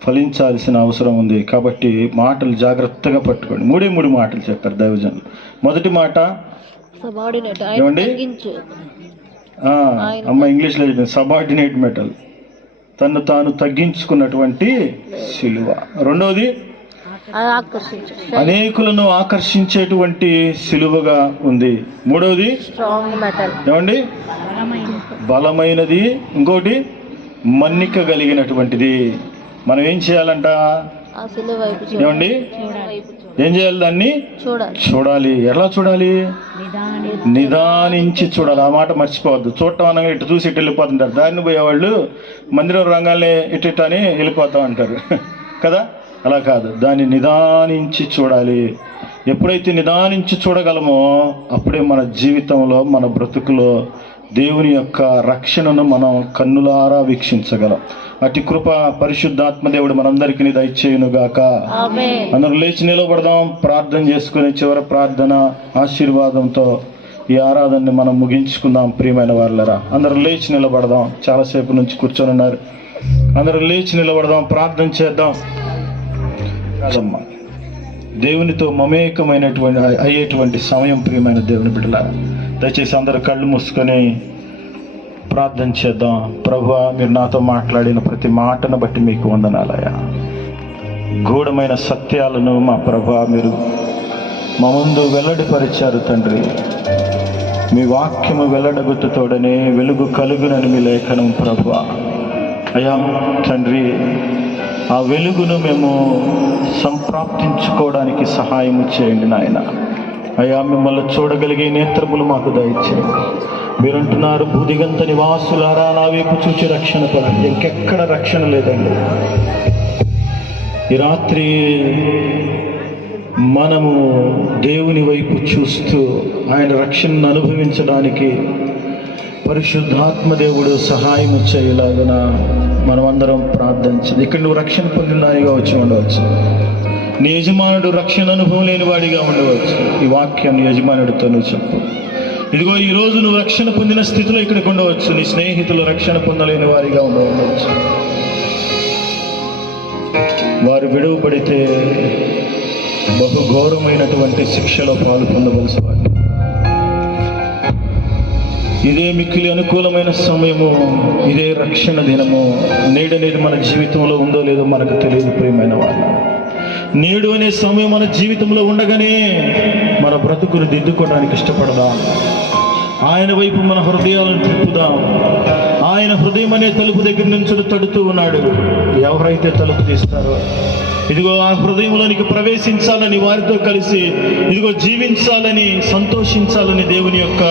ఫలించాల్సిన అవసరం ఉంది. కాబట్టి మాటలు జాగ్రత్తగా పట్టుకోండి. మూడు మాటలు చెప్పారు దైవజనులు. మొదటి మాట ఏమండి? అమ్మ ఇంగ్లీష్లో చెప్పింది, సబార్డినేట్ మెటల్, తను తాను తగ్గించుకున్నటువంటి సిలువ. రెండవది, అనేకులను ఆకర్షించేటువంటి సిలువగా ఉంది. మూడవది ఏమండి? బలమైనది. ఇంకోటి మన్నిక కలిగినటువంటిది. మనం ఏం చేయాలంట? ఏమండి? ఏం చేయాలి? దాన్ని చూడాలి. ఎలా చూడాలి? నిదానించి చూడాలి. ఆ మాట మర్చిపోవద్దు. చూడటం అనగా ఇటు చూసి ఇటు వెళ్ళిపోతుంటారు. దారిని పోయేవాళ్ళు మందిరం రంగాల్ని ఇటు అని వెళ్ళిపోతా ఉంటారు కదా. అలా కాదు, దాన్ని నిదానించి చూడాలి. ఎప్పుడైతే నిదానించి చూడగలమో అప్పుడే మన జీవితంలో, మన బ్రతుకులో దేవుని యొక్క రక్షణను మనం కన్నులారా వీక్షించగలం. అటు కృప పరిశుద్ధాత్మ దేవుడు మనందరికీ దయచేయునుగాక. అందరూ లేచి నిలబడదాం. ప్రార్థన చేసుకుని చివరి ప్రార్థన ఆశీర్వాదంతో ఈ ఆరాధనని మనం ముగించుకుందాం. ప్రియమైన వాళ్ళరా, అందరూ లేచి నిలబడదాం. చాలాసేపు నుంచి కూర్చొని ఉన్నారు. అందరూ లేచి నిలబడదాం, ప్రార్థన చేద్దాం. దేవునితో మమేకమైనటువంటి అయ్యేటువంటి సమయం. ప్రియమైన దేవుని బిడ్డలారా, దయచేసి అందరూ కళ్ళు మూసుకొని ప్రార్థన చేద్దాం. ప్రభువా, మీరు నాతో మాట్లాడిన ప్రతి మాటను బట్టి మీకు వందనాలయ్యా. గూఢమైన సత్యాలను మా ప్రభువా మీరు మా ముందు వెల్లడిపరిచారు తండ్రి. మీ వాక్యము వెల్లడగుట్టుతోడనే వెలుగు కలుగునని మీ లేఖనం ప్రభువా. అయ్యా తండ్రి, ఆ వెలుగును మేము సంప్రాప్తించుకోవడానికి సహాయము చేయండి నాయన. అయ్యా, మిమ్మల్ని చూడగలిగే నేత్రములు మాకు దయచేయండి. మీరంటున్నారు, భూదిగంత నివాసులారా నా వైపు చూచి రక్షణ పొందండి. ఇంకెక్కడ రక్షణ లేదండి. ఈ రాత్రి మనము దేవుని వైపు చూస్తూ ఆయన రక్షణను అనుభవించడానికి పరిశుద్ధాత్మ దేవుడు సహాయం చేయలాగున మనమందరం ప్రార్థించదు. ఇక్కడ నువ్వు రక్షణ పొందిన దానిగా వచ్చి ఉండవచ్చు, నీ యజమానుడు రక్షణ అనుభవం లేని వాడిగా ఉండవచ్చు. ఈ వాక్యం నీ యజమానుడితో నువ్వు చెప్పు. ఇదిగో ఈరోజు నువ్వు రక్షణ పొందిన స్థితిలో ఇక్కడికి ఉండవచ్చు, నీ స్నేహితులు రక్షణ పొందలేని వారిగా ఉండవచ్చు. వారు విడువబడితే బహు ఘోరమైనటువంటి శిక్షలో పాలు పొందవలసి వారు. ఇదే మిక్కిలి అనుకూలమైన సమయము, ఇదే రక్షణ దినము. నేడనేది మన జీవితంలో ఉందో లేదో మనకు తెలియదు ప్రియమైన వాళ్ళు. నేడు అనే సమయం మన జీవితంలో ఉండగానే మన బ్రతుకును దిద్దుకోవడానికి ఇష్టపడదాం. ఆయన వైపు మన హృదయాలను తిప్పుదాం. ఆయన హృదయం అనే తలుపు దగ్గర నుంచి తడుతూ ఉన్నాడు. ఎవరైతే తలుపు తీస్తారో ఇదిగో ఆ హృదయంలోనికి ప్రవేశించాలని, వారితో కలిసి ఇదిగో జీవించాలని, సంతోషించాలని దేవుని యొక్క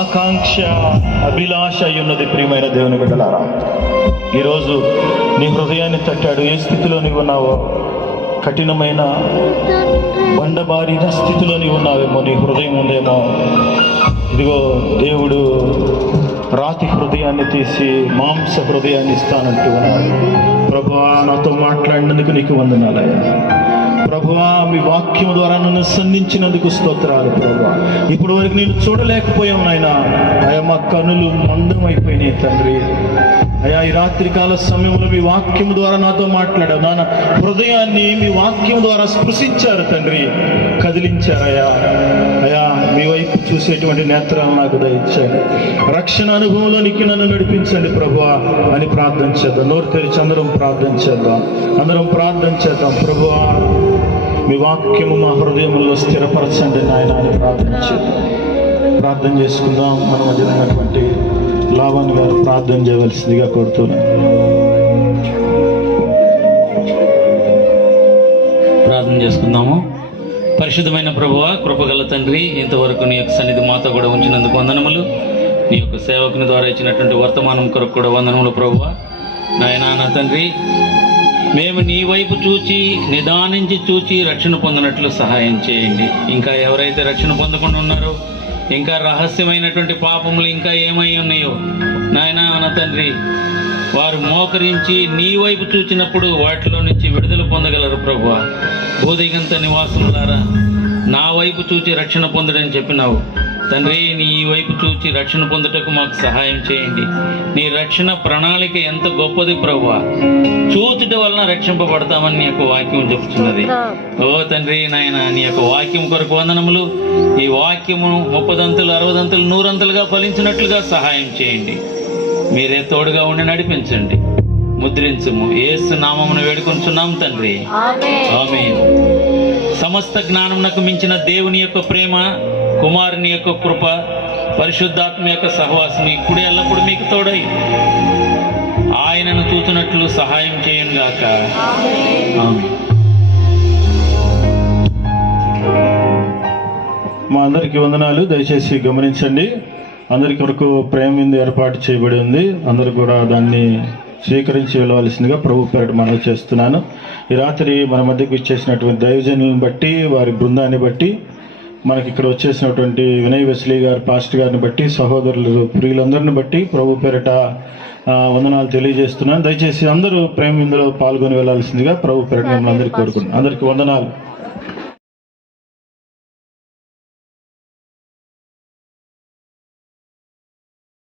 ఆకాంక్ష, అభిలాష అయి ఉన్నది. ప్రియమైన దేవుని బిడ్డలారా, ఈరోజు నీ హృదయాన్ని తట్టాడు. ఏ స్థితిలో నీవు ఉన్నావో, కఠినమైన బండబారిన స్థితిలో నీవు ఉన్నావేమో, నీ హృదయం ఉందేమో. ఇదిగో దేవుడు రాతి హృదయాన్ని తీసి మాంస హృదయాన్ని ఇస్తానంటూ ఉన్నాడు. ప్రభువా, నాతో మాట్లాడినందుకు నీకు వందనాలయ్యా. ప్రభువా, మీ వాక్యం ద్వారా నన్ను సంధించినందుకు స్తోత్రాలు. ప్రభువా, ఇప్పుడు వరకు నేను చూడలేకపోయాం నాయన. అయ్యా, మా కనులు మందమైపోయినాయి తండ్రి. అయ్యా, ఈ రాత్రికాల సమయంలో మీ వాక్యం ద్వారా నాతో మాట్లాడావు నాన్న. హృదయాన్ని మీ వాక్యం ద్వారా స్పృశించారు తండ్రి, కదిలించారయ్యా. అయ్యా, మీ వైపు చూసేటువంటి నేత్రాలు నాకు దయచేయండి. రక్షణ అనుభవంలోనికి నన్ను నడిపించండి ప్రభువా అని ప్రార్థన చేద్దాం. నోరు తెరిచి అందరం ప్రార్థన చేద్దాం. అందరం ప్రార్థన చేద్దాం. ప్రభువా, మీ వాక్యము మా హృదయంలో స్థిరపరచండి నాయన అని ప్రార్థన చేద్దాం. ప్రార్థన చేసుకుందాం. మన మధ్య ఉన్నటువంటి లావణ్ గారు ప్రార్థన చేయవలసిందిగా కోరుతున్నాను. ప్రార్థన చేసుకుందాము. పరిశుద్ధమైన ప్రభువా, కృపగల తండ్రి, ఇంతవరకు నీ యొక్క సన్నిధి మాతో కూడా ఉంచినందుకు వందనములు. నీ యొక్క సేవకుని ద్వారా ఇచ్చినటువంటి వర్తమానం కొరకు కూడా వందనములు ప్రభువా. నాయనా, నా తండ్రి, మేము నీ వైపు చూచి నిదానించి చూచి రక్షణ పొందినట్లు సహాయం చేయండి. ఇంకా ఎవరైతే రక్షణ పొందకుండా ఉన్నారో, ఇంకా రహస్యమైనటువంటి పాపములు ఇంకా ఏమై ఉన్నాయో నాయనా, నా తండ్రి, వారు మోకరించి నీ వైపు చూచినప్పుడు వాటిలో నుంచి విడుదల పొందగలరు ప్రభువా. భూదిగంత నివాసులారా, నా వైపు చూచి రక్షణ పొందడని చెప్పినావు తండ్రి. నీ వైపు చూచి రక్షణ పొందుటకు మాకు సహాయం చేయండి. నీ రక్షణ ప్రణాళిక ఎంత గొప్పది ప్రభువా. చూచుట వలన రక్షింపబడతామని నీ యొక్క వాక్యం చెప్తున్నది. ఓ తండ్రి నాయన, నీ యొక్క వాక్యం కొరకు వందనములు. ఈ వాక్యము 30 60 100 ఫలించినట్లుగా సహాయం చేయండి. మీరే తోడుగా ఉండి నడిపించండి. ముద్రించుము. యేసు నామమును వేడుకొంచున్నాం తండ్రి, ఆమేన్. సమస్త జ్ఞానమునకు మించిన దేవుని యొక్క ప్రేమ, కుమారుని యొక్క కృప, పరిశుద్ధాత్మ యొక్క సహవాసం ఇప్పుడు ఎల్లప్పుడు మీకు తోడై ఆయనను చూచున్నట్లు సహాయం చేయను గాక. ఆమేన్. మా అందరికీ వందనాలు. దయచేసి గమనించండి. అందరి కొరకు ప్రేమ విందు ఏర్పాటు చేయబడి ఉంది. అందరూ కూడా దాన్ని స్వీకరించి వెళ్ళవలసిందిగా ప్రభు పేరిట మనవి చేస్తున్నాను. ఈ రాత్రి మన మధ్యకు ఇచ్చేసినటువంటి దైవజనులను బట్టి, వారి బృందాన్ని బట్టి, మనకి ఇక్కడ వచ్చేసినటువంటి వినయ్ వెస్లీ గారు పాస్టర్ గారిని బట్టి, సహోదరులు ప్రియులందరిని బట్టి ప్రభు పేరిట వందనాలు తెలియజేస్తున్నాను. దయచేసి అందరూ ప్రేమ విందులో పాల్గొని వెళ్ళాల్సిందిగా ప్రభు పేరిట మిమ్మల్ని అందరికీ కోరుకుంటున్నాను. అందరికీ వందనాలు.